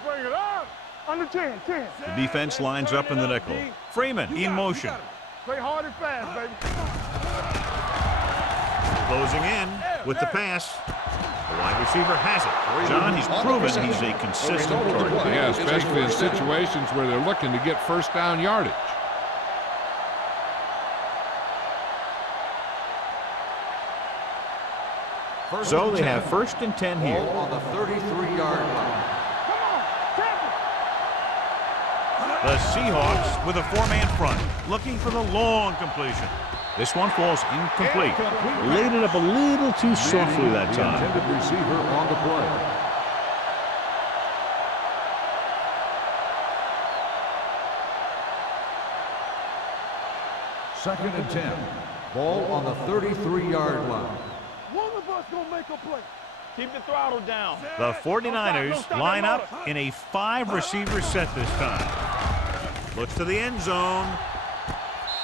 Under 10. The defense lines up in the nickel. Freeman in motion. Play hard and fast, baby. Closing in with the pass. The wide receiver has it. John, he's proven he's a consistent target. Yeah, especially in situations where they're looking to get first down yardage. So they have 1st and 10 here. Ball on the 33-yard line. Come on, tackle. The Seahawks with a 4-man front, looking for the long completion. This one falls incomplete. Laid it up a little too softly that The time. intended receiver on the play. Second and 10. Ball on the 33-yard line. One of us gonna make a play. Keep the throttle down. The 49ers line up in a 5-receiver set this time. Looks to the end zone.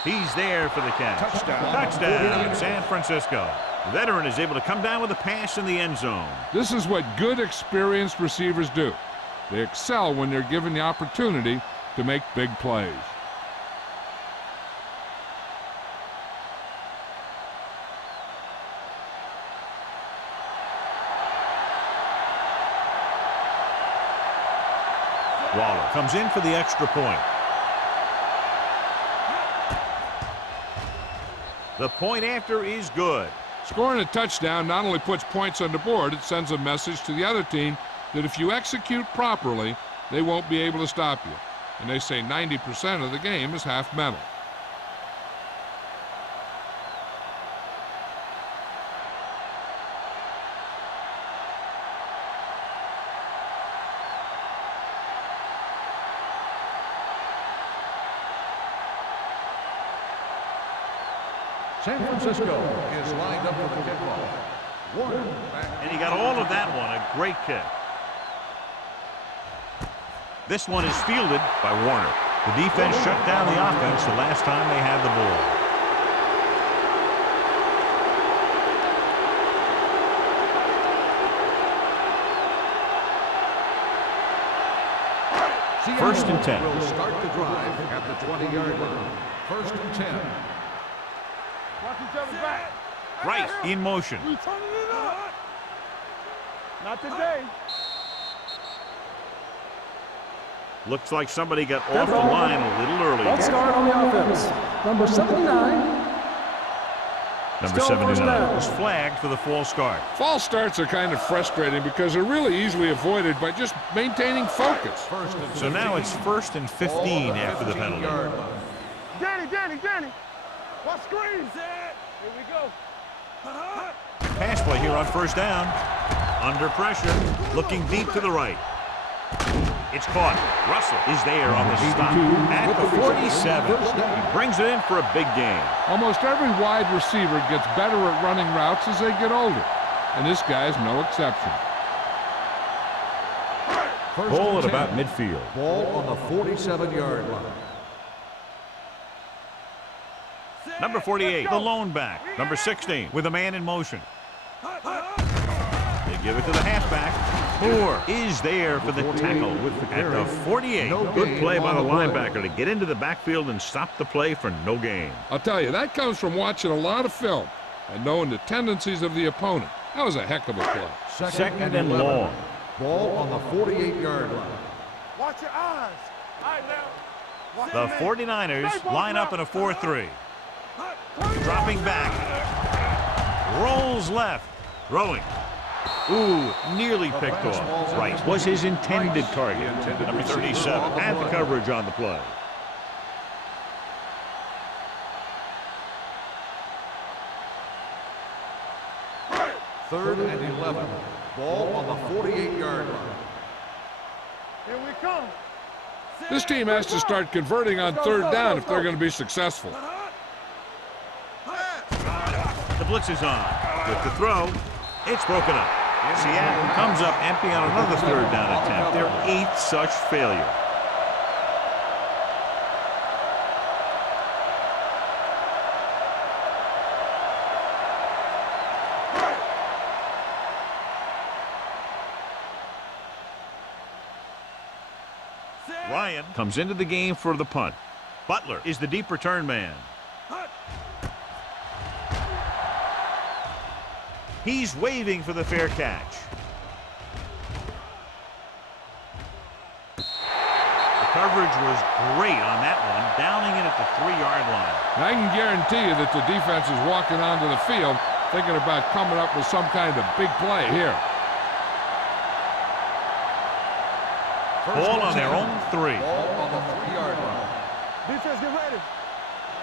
He's there for the catch. Touchdown, San Francisco. The veteran is able to come down with a pass in the end zone. This is what good, experienced receivers do. They excel when they're given the opportunity to make big plays. Waller comes in for the extra point. The point after is good. Scoring a touchdown not only puts points on the board, it sends a message to the other team that if you execute properly, they won't be able to stop you. And they say 90% of the game is half mental. San Francisco is lined up for the kickoff. Warner back. And he got all of that one. A great kick. This one is fielded by Warner. The defense shut down the offense the last time they had the ball. First and 10. Will start the drive at the 20-yard line. First and 10. Watch each other back. Right in motion. We turning it up. Not today. Looks like somebody got off the line a little early. Let's start on the offense. Number 79. Number 79 was flagged for the false start. False starts are kind of frustrating because they're really easily avoided by just maintaining focus. So now it's 1st and 15 after the penalty. Danny. What screens? Here we go. Pass play here on first down. Under pressure, looking deep to the right. It's caught. Russell is there on the stop at the 47. He brings it in for a big gain. Almost every wide receiver gets better at running routes as they get older, and this guy's no exception. Ball at about midfield. Ball on the 47-yard line. Number 48, the lone back. Number 16, with a man in motion. They give it to the halfback. Moore is there for the tackle at the 48. Good play by the linebacker to get into the backfield and stop the play for no gain. I'll tell you, that comes from watching a lot of film and knowing the tendencies of the opponent. That was a heck of a play. Second and long. Ball on the 48-yard line. Watch your eyes. All right, now. The 49ers line up in a 4-3. Dropping back. Rolls left. Throwing. Ooh, nearly picked off. Right was his intended target. Number 37 had the coverage on the play. Third and 11. Ball on the 48-yard line. Here we come. This team has to start converting on third down if they're going to be successful. The blitz is on. With the throw, it's broken up. Seattle comes up empty on another third down attempt. Their 8th such failure. Ryan comes into the game for the punt. Butler is the deep return man. He's waving for the fair catch. The coverage was great on that one, downing it at the 3-yard line. I can guarantee you that the defense is walking onto the field thinking about coming up with some kind of big play here. Ball on their own 3. Ball on the 3-yard line. Defense, get ready.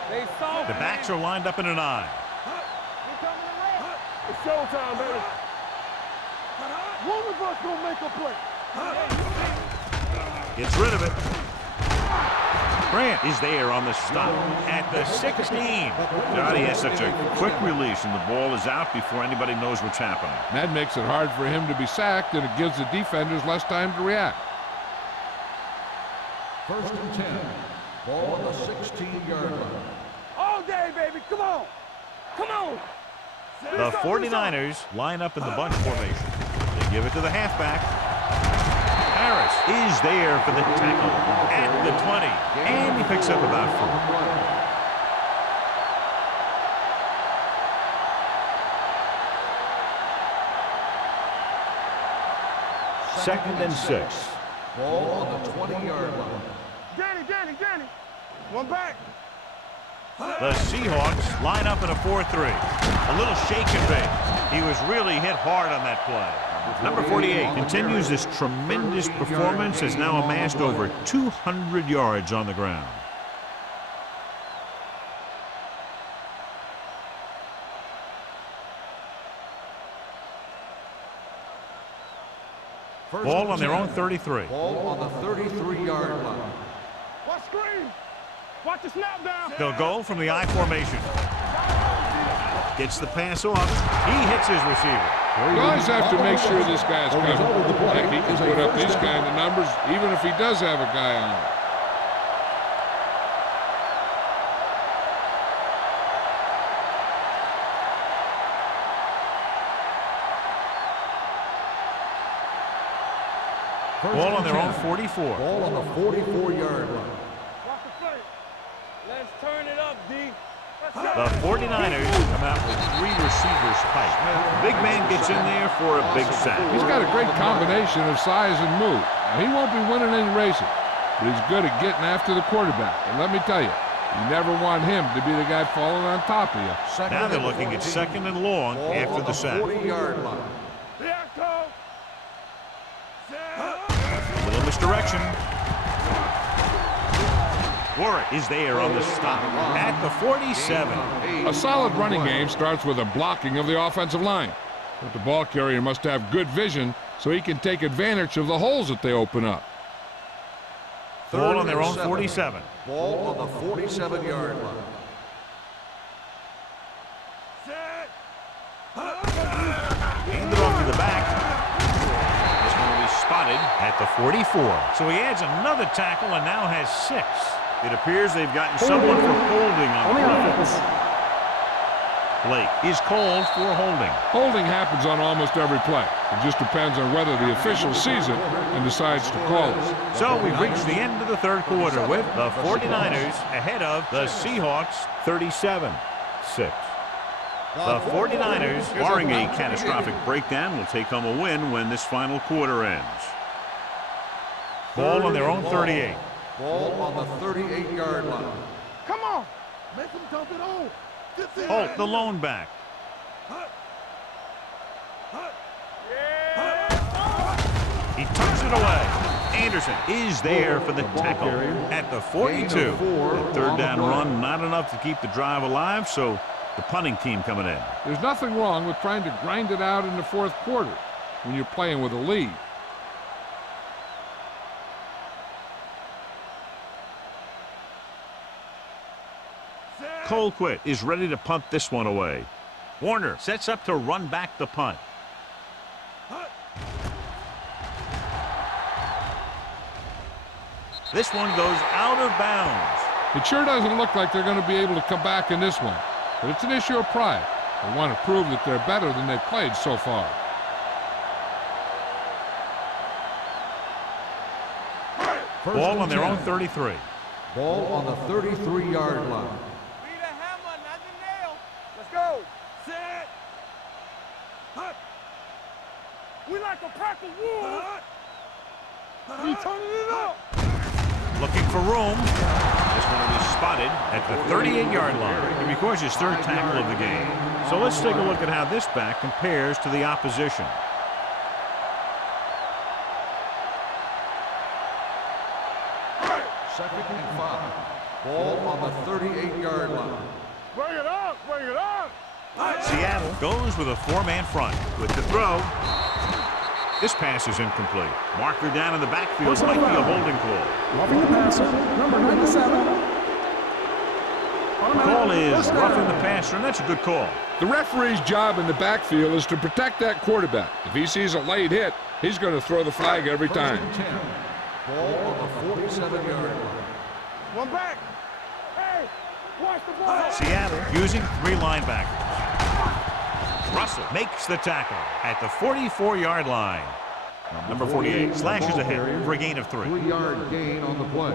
They saw The backs are lined up in an eye. It's showtime, baby. One of us gonna make a play. Gets rid of it. Grant is there on the stop at the 16. God, he has such a quick release, and the ball is out before anybody knows what's happening. That makes it hard for him to be sacked, and it gives the defenders less time to react. First and 10. Ball on the 16-yard line. All day, baby. Come on. Come on. The 49ers line up in the bunch formation. They give it to the halfback. Harris is there for the tackle at the 20. And he picks up about 4. Second and 6. Ball on the 20-yard line. Danny. One back. The Seahawks line up in a 4-3. A little shake and bake. He was really hit hard on that play. Number 48 continues this tremendous performance, has now amassed over 200 yards on the ground. Ball on their own 33. Ball on the 33-yard line. Watch screen. Watch the snap down. They'll go from the I formation. Gets the pass off. He hits his receiver. You always have to make sure this guy's covered. Like he can put up these kind of numbers even if he does have a guy on him. Ball on their own 44. Ball on the 44-yard line. Watch the play. Let's turn it up, D. The 49ers come out with 3 receivers tight. Big man gets in there for a big sack. He's got a great combination of size and move. Now, he won't be winning any races, but he's good at getting after the quarterback. And let me tell you, you never want him to be the guy falling on top of you. Now they're looking at 2nd and long after the sack. 40-yard line. Yeah, Cole. A little misdirection. Warwick is there on the stop at the 47. A solid running game starts with a blocking of the offensive line. But the ball carrier must have good vision so he can take advantage of the holes that they open up. Ball on their own 47. Ball on the 47-yard line. Hand it off to the back. This one will be spotted at the 44. So he adds another tackle and now has 6. It appears they've gotten someone for holding on the play. Blake is called for holding. Holding happens on almost every play. It just depends on whether the official sees it and decides to call it. So we've reached the end of the 3rd quarter with the 49ers ahead of the Seahawks 37-6. The 49ers, barring a catastrophic breakdown, will take home a win when this final quarter ends. Ball on their own 38. Ball on the 38-yard line. Come on. Make him dump it on. Holt, the lone back. He tucks it away. Anderson is there for the tackle at the 42. The 3rd down run, not enough to keep the drive alive, so the punting team coming in. There's nothing wrong with trying to grind it out in the 4th quarter when you're playing with a lead. Colquitt is ready to punt this one away. Warner sets up to run back the punt. This one goes out of bounds. It sure doesn't look like they're going to be able to come back in this one, but it's an issue of pride. They want to prove that they're better than they've played so far. Ball on their own 33. Ball on the 33-yard line. Be the hammer, not the nail. Let's go. Set. Hut. We like a pack of wool. We turning it up. Looking for room. This one will be spotted at the 38-yard line. And records his 3rd tackle of the game. So let's take a look at how this back compares to the opposition. Second and 5. Ball on the 38-yard line. Bring it up. Bring it up. Seattle goes with a 4-man front. With the throw. This pass is incomplete. Marker down in the backfield might be a holding call. Roughing the passer, number 97. The call is roughing the passer, and that's a good call. The referee's job in the backfield is to protect that quarterback. If he sees a late hit, he's going to throw the flag every time. First and 10. Ball on the 47-yard line. One back. Hey, watch the ball. Seattle using 3 linebackers. Russell makes the tackle at the 44-yard line. Number 48 slashes ahead for a gain of 3. 3-yard gain on the play.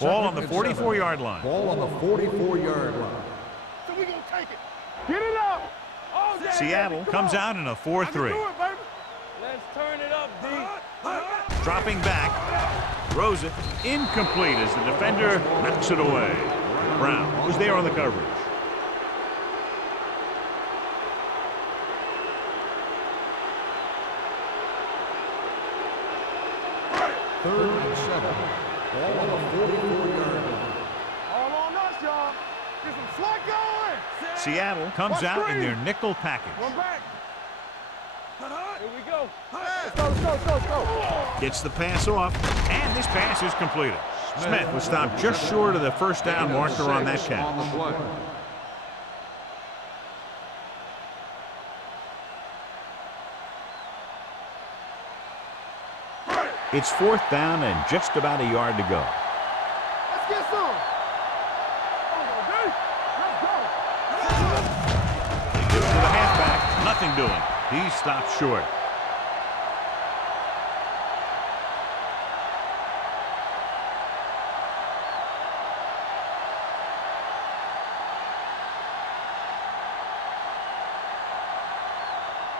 Ball on the 44-yard line. Ball on the 44-yard line. So we gonna take it. Get it up. All day, Seattle baby. comes on. out in a I can do 4-3. it, baby. Let's turn it up, D. Dropping back. Throws it incomplete as the defender knocks it away. Brown was there on the coverage. Third and 7. Ball on the 44-yard line. All on us, y'all. Get some slot going. Seattle comes out in their nickel package. One back. Here we go. Let's go. Gets the pass off, and this pass is completed. Smith was stopped just short of the first down marker on that catch. On the play. It's 4th down and just about a yard to go. Let's get some. Let's go. They give it to the halfback. Nothing doing. He stopped short.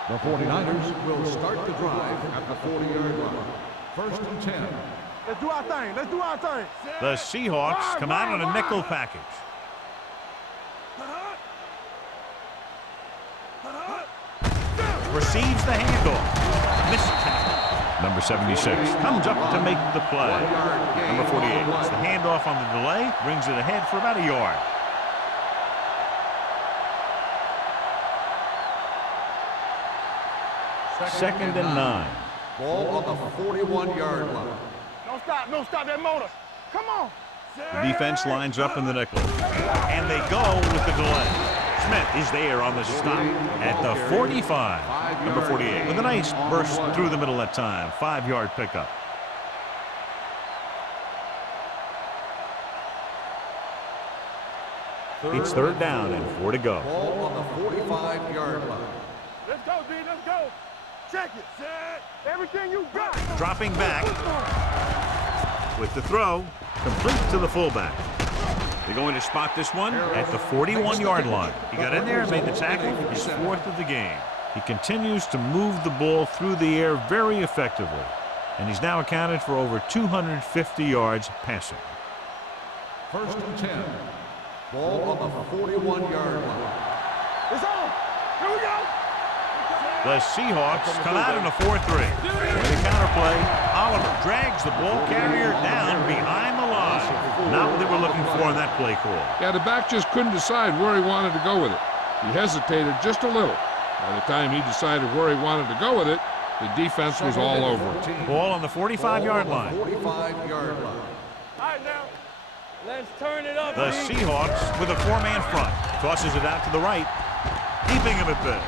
The 49ers will start the drive at the 40-yard line. First and 10. Let's do our thing. Let's do our thing. The Seahawks come out on a nickel package. Receives the handoff. Missed tackle. Number 76 comes up to make the play. Number 48 gets the handoff on the delay, brings it ahead for about a yard. Second and 9. Ball on the 41-yard line. Don't stop that motor. Come on. The defense lines up in the nickel. And they go with the delay. Smith is there on the stop at the 45. Number 48 with a nice burst through the middle that time. 5-yard pickup. It's 3rd down and 4 to go. Ball on the 45-yard line. Let's go, D. Let's go. Check it. Set. Everything you got. Dropping back with the throw, complete to the fullback. They're going to spot this one at the 41-yard line. He got in there and made the tackle, his 4th of the game. He continues to move the ball through the air very effectively, and he's now accounted for over 250 yards passing. First and 10. Ball on the 41-yard line. It's on. Here we go. The Seahawks come out in a 4-3. For the counterplay, Oliver drags the ball carrier down behind the line. Not what they were looking for in that play call. Yeah, the back just couldn't decide where he wanted to go with it. He hesitated just a little. By the time he decided where he wanted to go with it, the defense was all over it. Ball on the 45-yard line. 45-yard line. All right, now. Let's turn it up. The Seahawks with a 4-man front. Tosses it out to the right. Keeping him at bay.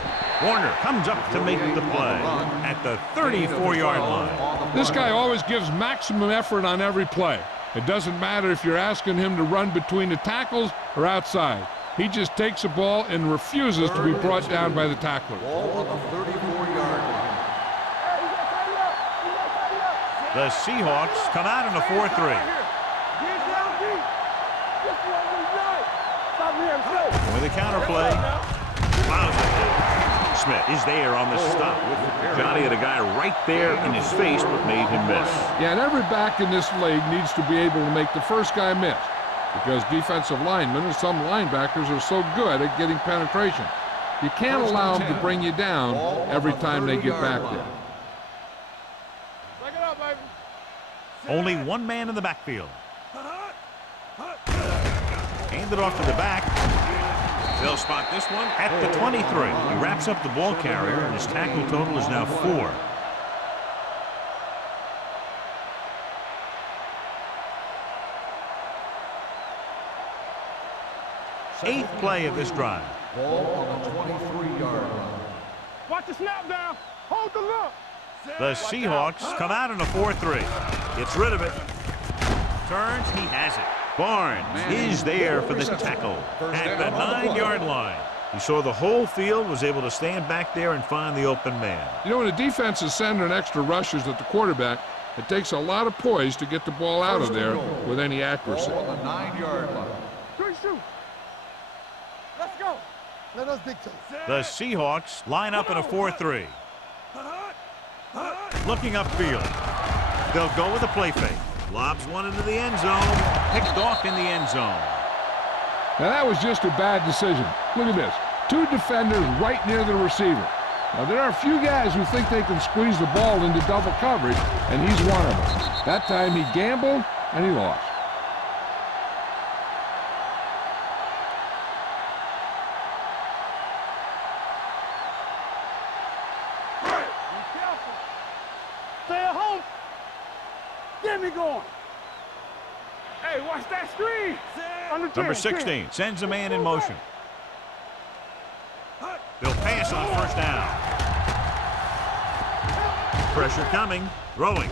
Warner comes up to make the play at the 34-yard line. This guy always gives maximum effort on every play. It doesn't matter if you're asking him to run between the tackles or outside. He just takes the ball and refuses to be brought down by the tackler. Ball on the 34-yard line. The Seahawks come out in a 4-3. Get down deep. This one we like. Stop here, With a counterplay, plows it. Smith is there on the stop. Johnny had a guy right there in his face, but made him miss. Yeah, and every back in this league needs to be able to make the first guy miss, because defensive linemen and some linebackers are so good at getting penetration. You can't allow them to bring you down every time they get back there. Break it up, baby. Only one man in the backfield. Hand it off to the back. They'll spot this one at the 23. He wraps up the ball carrier, and his tackle total is now 4. Eighth play of this drive. Ball on the 23-yard line. Watch the snap down. Hold the look. The Seahawks come out in a 4-3. Gets rid of it. Turns, he has it. Barnes is there for the tackle at the 9-yard line. He saw the whole field, was able to stand back there and find the open man. You know, when a defense is sending extra rushers at the quarterback, it takes a lot of poise to get the ball out of there with any accuracy. Ball on the 9-yard line. Good shoot. Let's go. Let us dictate. The Seahawks line up in a 4-3. Looking upfield. They'll go with a play fake. Lobs one into the end zone. Picked off in the end zone. Now that was just a bad decision. Look at this. Two defenders right near the receiver. Now there are a few guys who think they can squeeze the ball into double coverage, and he's one of them. That time he gambled, and he lost. Be careful. Stay at home. Get me going. Hey, watch that screen. Number 16 sends a man in motion. They'll pass on first down. Pressure coming. Throwing.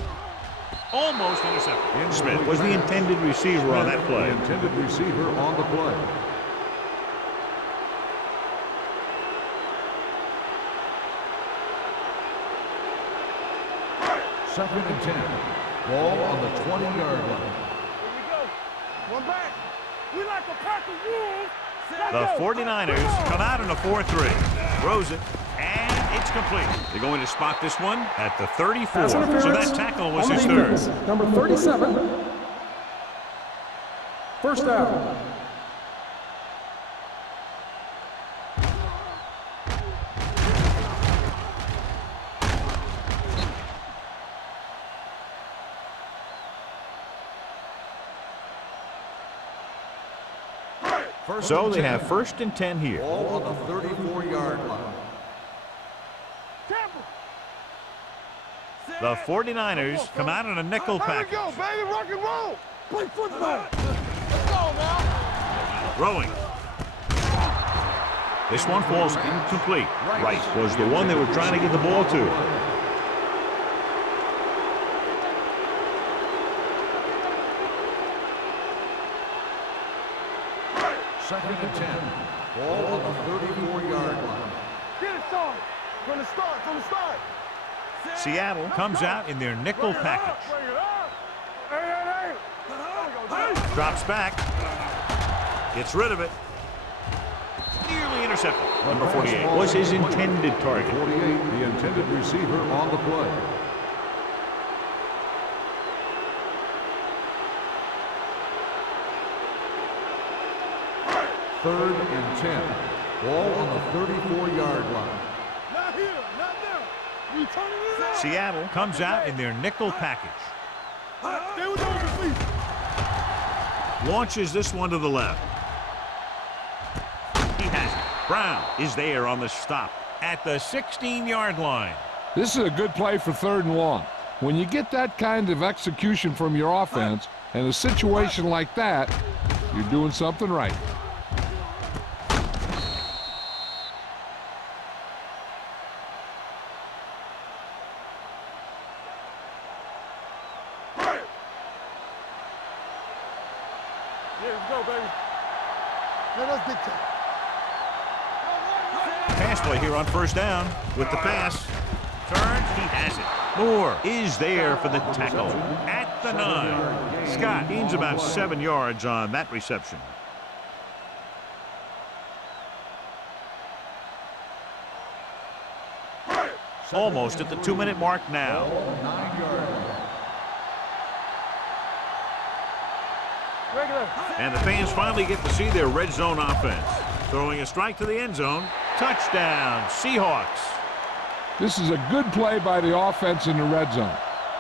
Almost intercepted. Smith was the intended receiver on that play. The intended receiver on the play. Second and 10. Ball on the 20-yard line. Here we go. One back. We like a pack of wolves. The 49ers come out in a 4-3. Throws it, and it's complete. They're going to spot this one at the 34. Pass So interference that tackle was on the his third. defense. Number 37. First down. So they have first and 10 here. Ball on the 34-yard line. The 49ers come out in a nickel package. Here we go, baby. Rock and roll. Play football. Let's go now. Throwing. This one falls incomplete. Right was the one they were trying to get the ball to. Second and 10. Ball on the 34-yard line. Get it started. From the start. Seattle comes out in their nickel package. Bring it up. Hey. Drops back. Gets rid of it. Nearly intercepted. Number 48 was his intended target. 48, the intended receiver on the play. Third and 10. Ball on the 34-yard line. Not here. Not there. We turning it up. Seattle comes out in their nickel package. Stay with those feet. Launches this one to the left. He has it. Brown is there on the stop at the 16-yard line. This is a good play for third and long. When you get that kind of execution from your offense in a situation like that, you're doing something right. Pass play here on first down with the pass. Turns, he has it. Moore is there for the tackle at the 9. Scott gains about 7 yards on that reception. Almost at the 2-minute mark now. 9-yard line. And the fans finally get to see their red zone offense. Throwing a strike to the end zone. Touchdown, Seahawks. This is a good play by the offense in the red zone.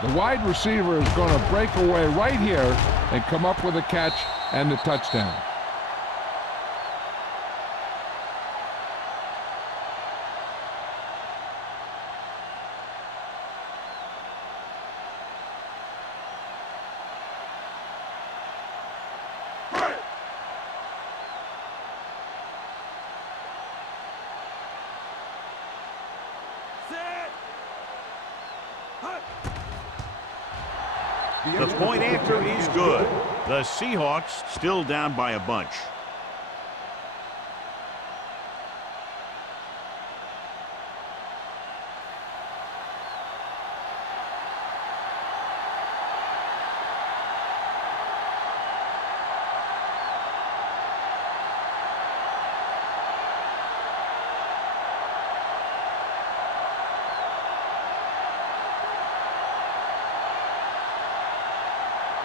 The wide receiver is going to break away right here and come up with a catch and the touchdown. The point after is good. The Seahawks still down by a bunch.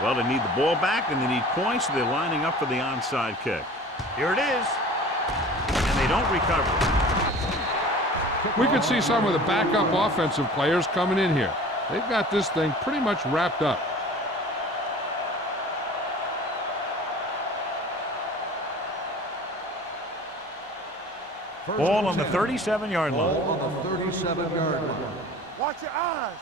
Well, they need the ball back and they need points, so they're lining up for the onside kick. Here it is. And they don't recover. We could see some of the backup offensive players coming in here. They've got this thing pretty much wrapped up. Ball on the 37-yard line. Ball on the 37-yard line. Watch your eyes.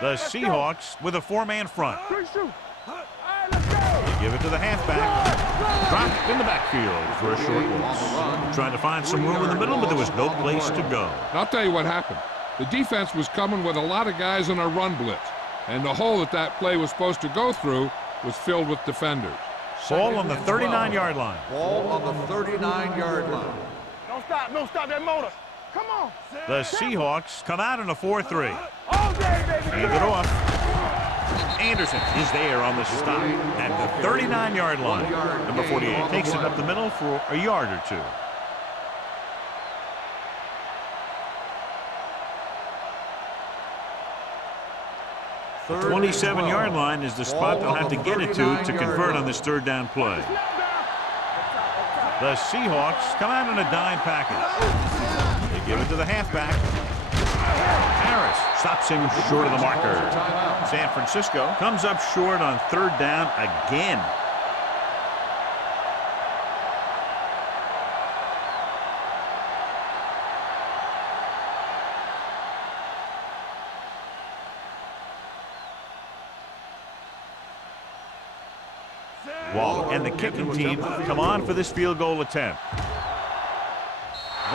The Seahawks with a four-man front. Good shoot. All right, let's go. They give it to the halfback. Dropped in the backfield for a short loss. Trying to find some room in the middle, but there was no place to go. I'll tell you what happened. The defense was coming with a lot of guys in a run blitz, and the hole that play was supposed to go through was filled with defenders. Ball on the 39-yard line. Ball on the 39-yard line. Don't stop that motor. Come on. The Seahawks come out in a 4-3. All day, baby. Hand it off. Anderson is there on the stop at the 39-yard line. Number 48 takes it up the middle for a yard or two. The 27-yard line is the spot they'll have to get it to convert on this third down play. The Seahawks come out in a dime package. They give it to the halfback. Harris stops him short of the marker. San Francisco comes up short on third down again. Waller and the kicking team come on for this field goal attempt.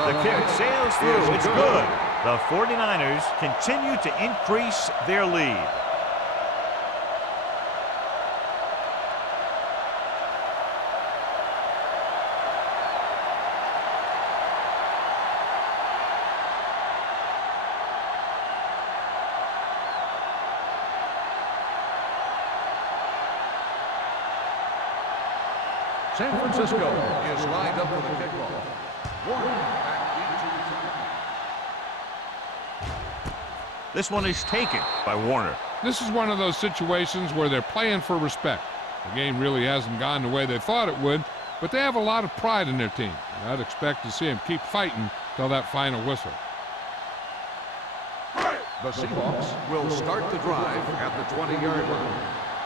The kick sails through. It's good. The 49ers continue to increase their lead. San Francisco is lined up for the kickoff. This one is taken by Warner. This is one of those situations where they're playing for respect. The game really hasn't gone the way they thought it would, but they have a lot of pride in their team. I'd expect to see them keep fighting till that final whistle. The Seahawks will start the drive at the 20-yard line.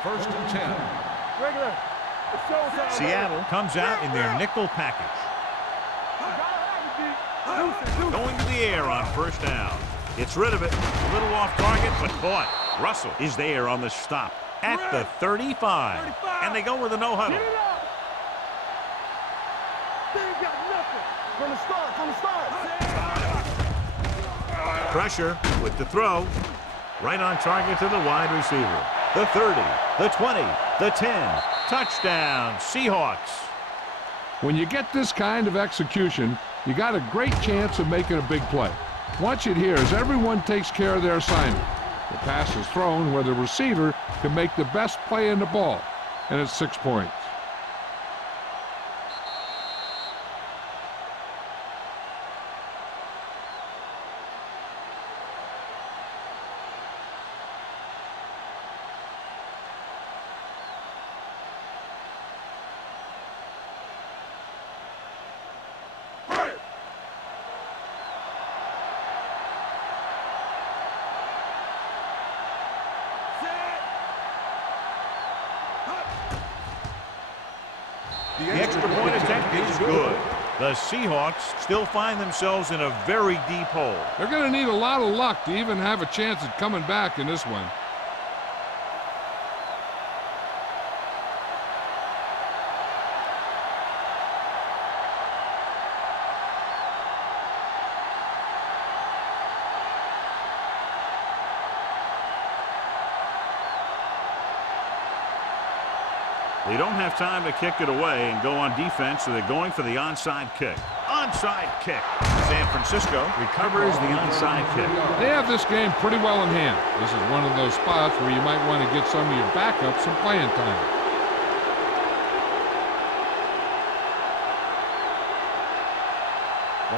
1st and 10. Regular. Seattle comes out in their nickel package. Going to the air on first down. Gets rid of it. A little off target, but caught. Russell is there on the stop at the 35. And they go with a no huddle. Pressure with the throw. Right on target to the wide receiver. The 30, the 20, the 10. Touchdown, Seahawks. When you get this kind of execution, you got a great chance of making a big play. Watch it here as everyone takes care of their assignment. The pass is thrown where the receiver can make the best play in the ball, and it's 6 points. The extra point attempt is good. The Seahawks still find themselves in a very deep hole. They're going to need a lot of luck to even have a chance at coming back in this one. They don't have time to kick it away and go on defense, so they're going for the onside kick. Onside kick. San Francisco recovers the onside kick. They have this game pretty well in hand. This is one of those spots where you might want to get some of your backups some playing time.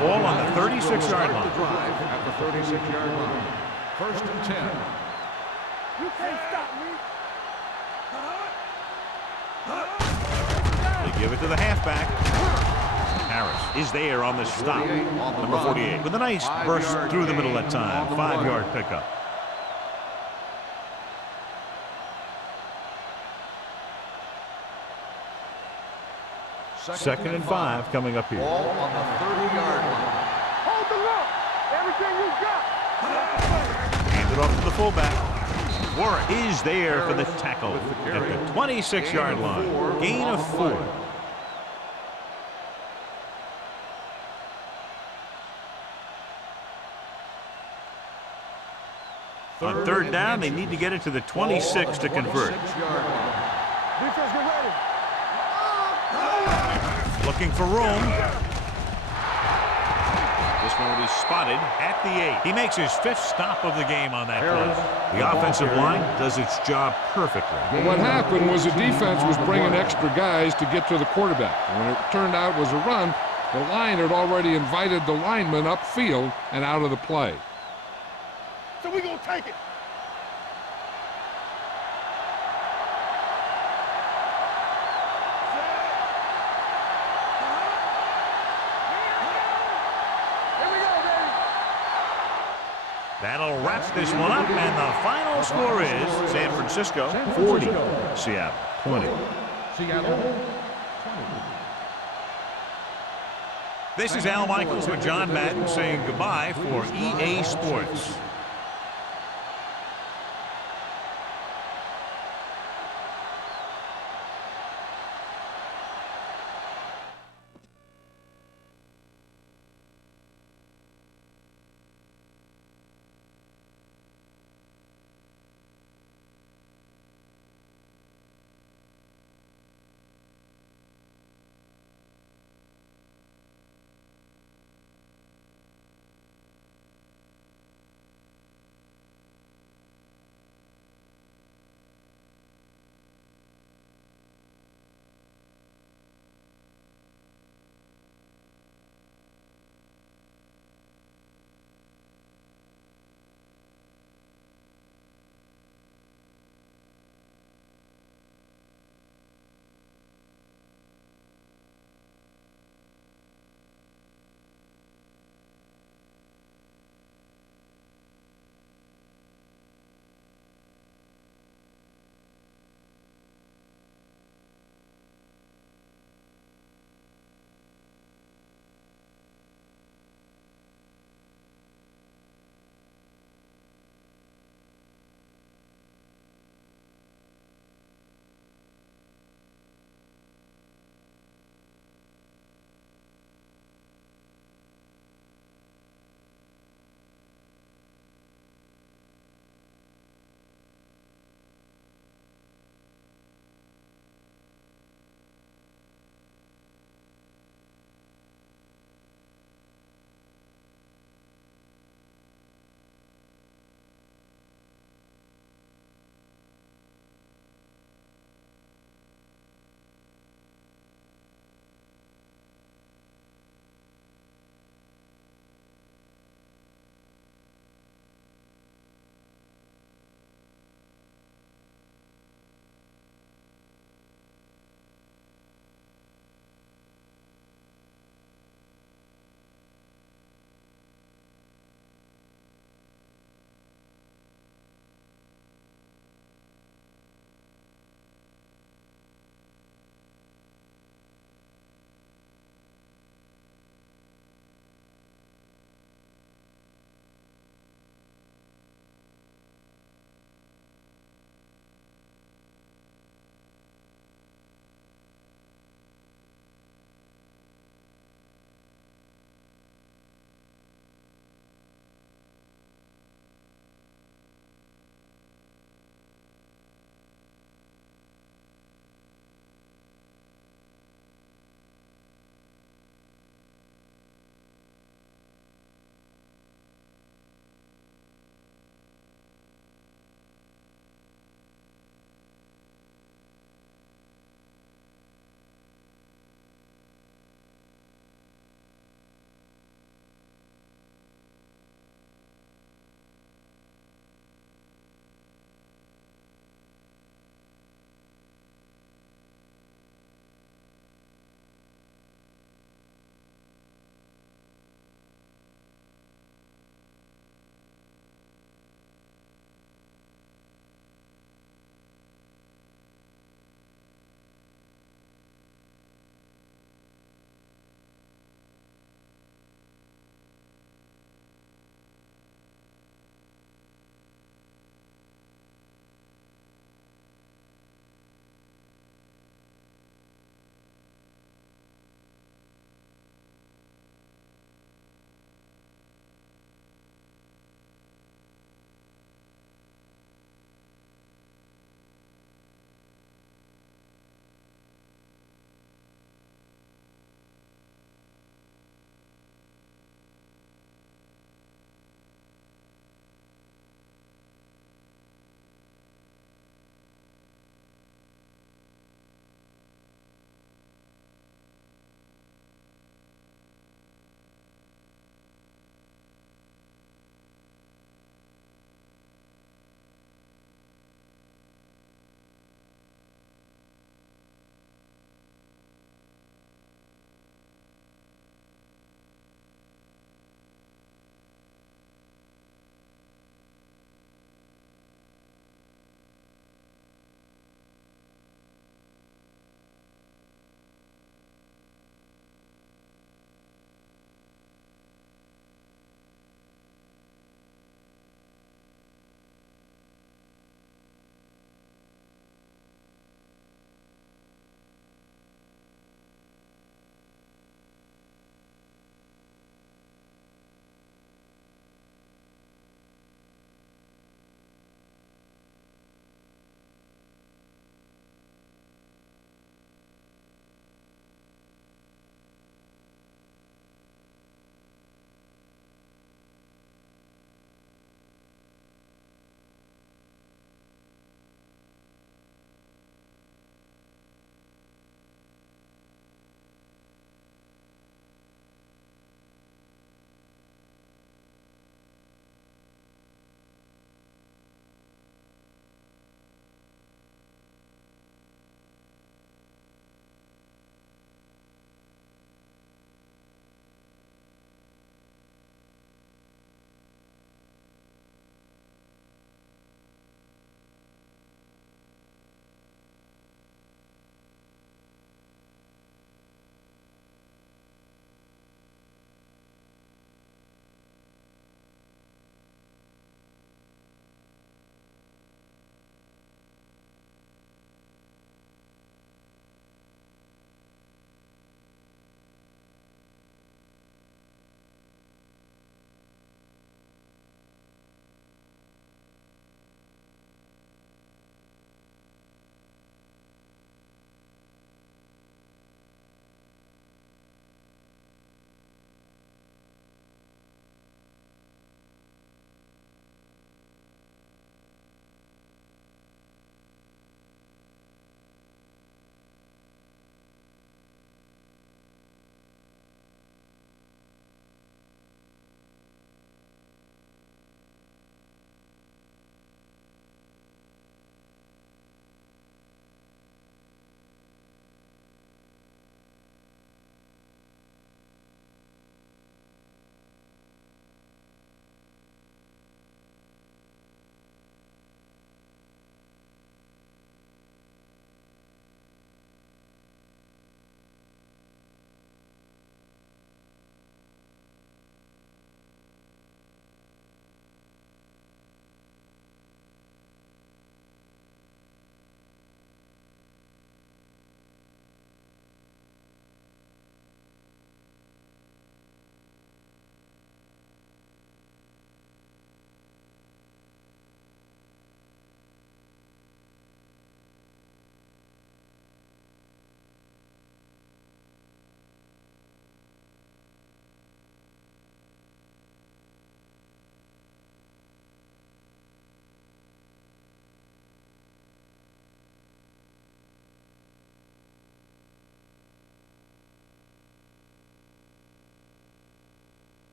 Ball on the 36-yard line. The drive at the 36-yard line. 1st and 10. You can't stop me. Give it to the halfback. Harris is there on the stop. Number 48 with a nice burst through the middle that time. 5-yard pickup. Second and 5 coming up here. Ball on the 30-yard line. Hold the look. Everything you got. Hand it off to the fullback. Warren is there for the tackle at the 26-yard line. Gain of 4. On third down, they need to get it to the 26 to convert. Defense, get ready. Looking for room. This one will be spotted at the 8. He makes his 5th stop of the game on that play. The offensive line does its job perfectly. Well, what happened was the defense was bringing extra guys to get to the quarterback. When it turned out it was a run, the line had already invited the lineman upfield and out of the play. So we gonna take it. That'll wrap this one up, and the final score is San Francisco 40, Seattle 20. Seattle 20. This is Al Michaels with John Madden saying goodbye for EA Sports.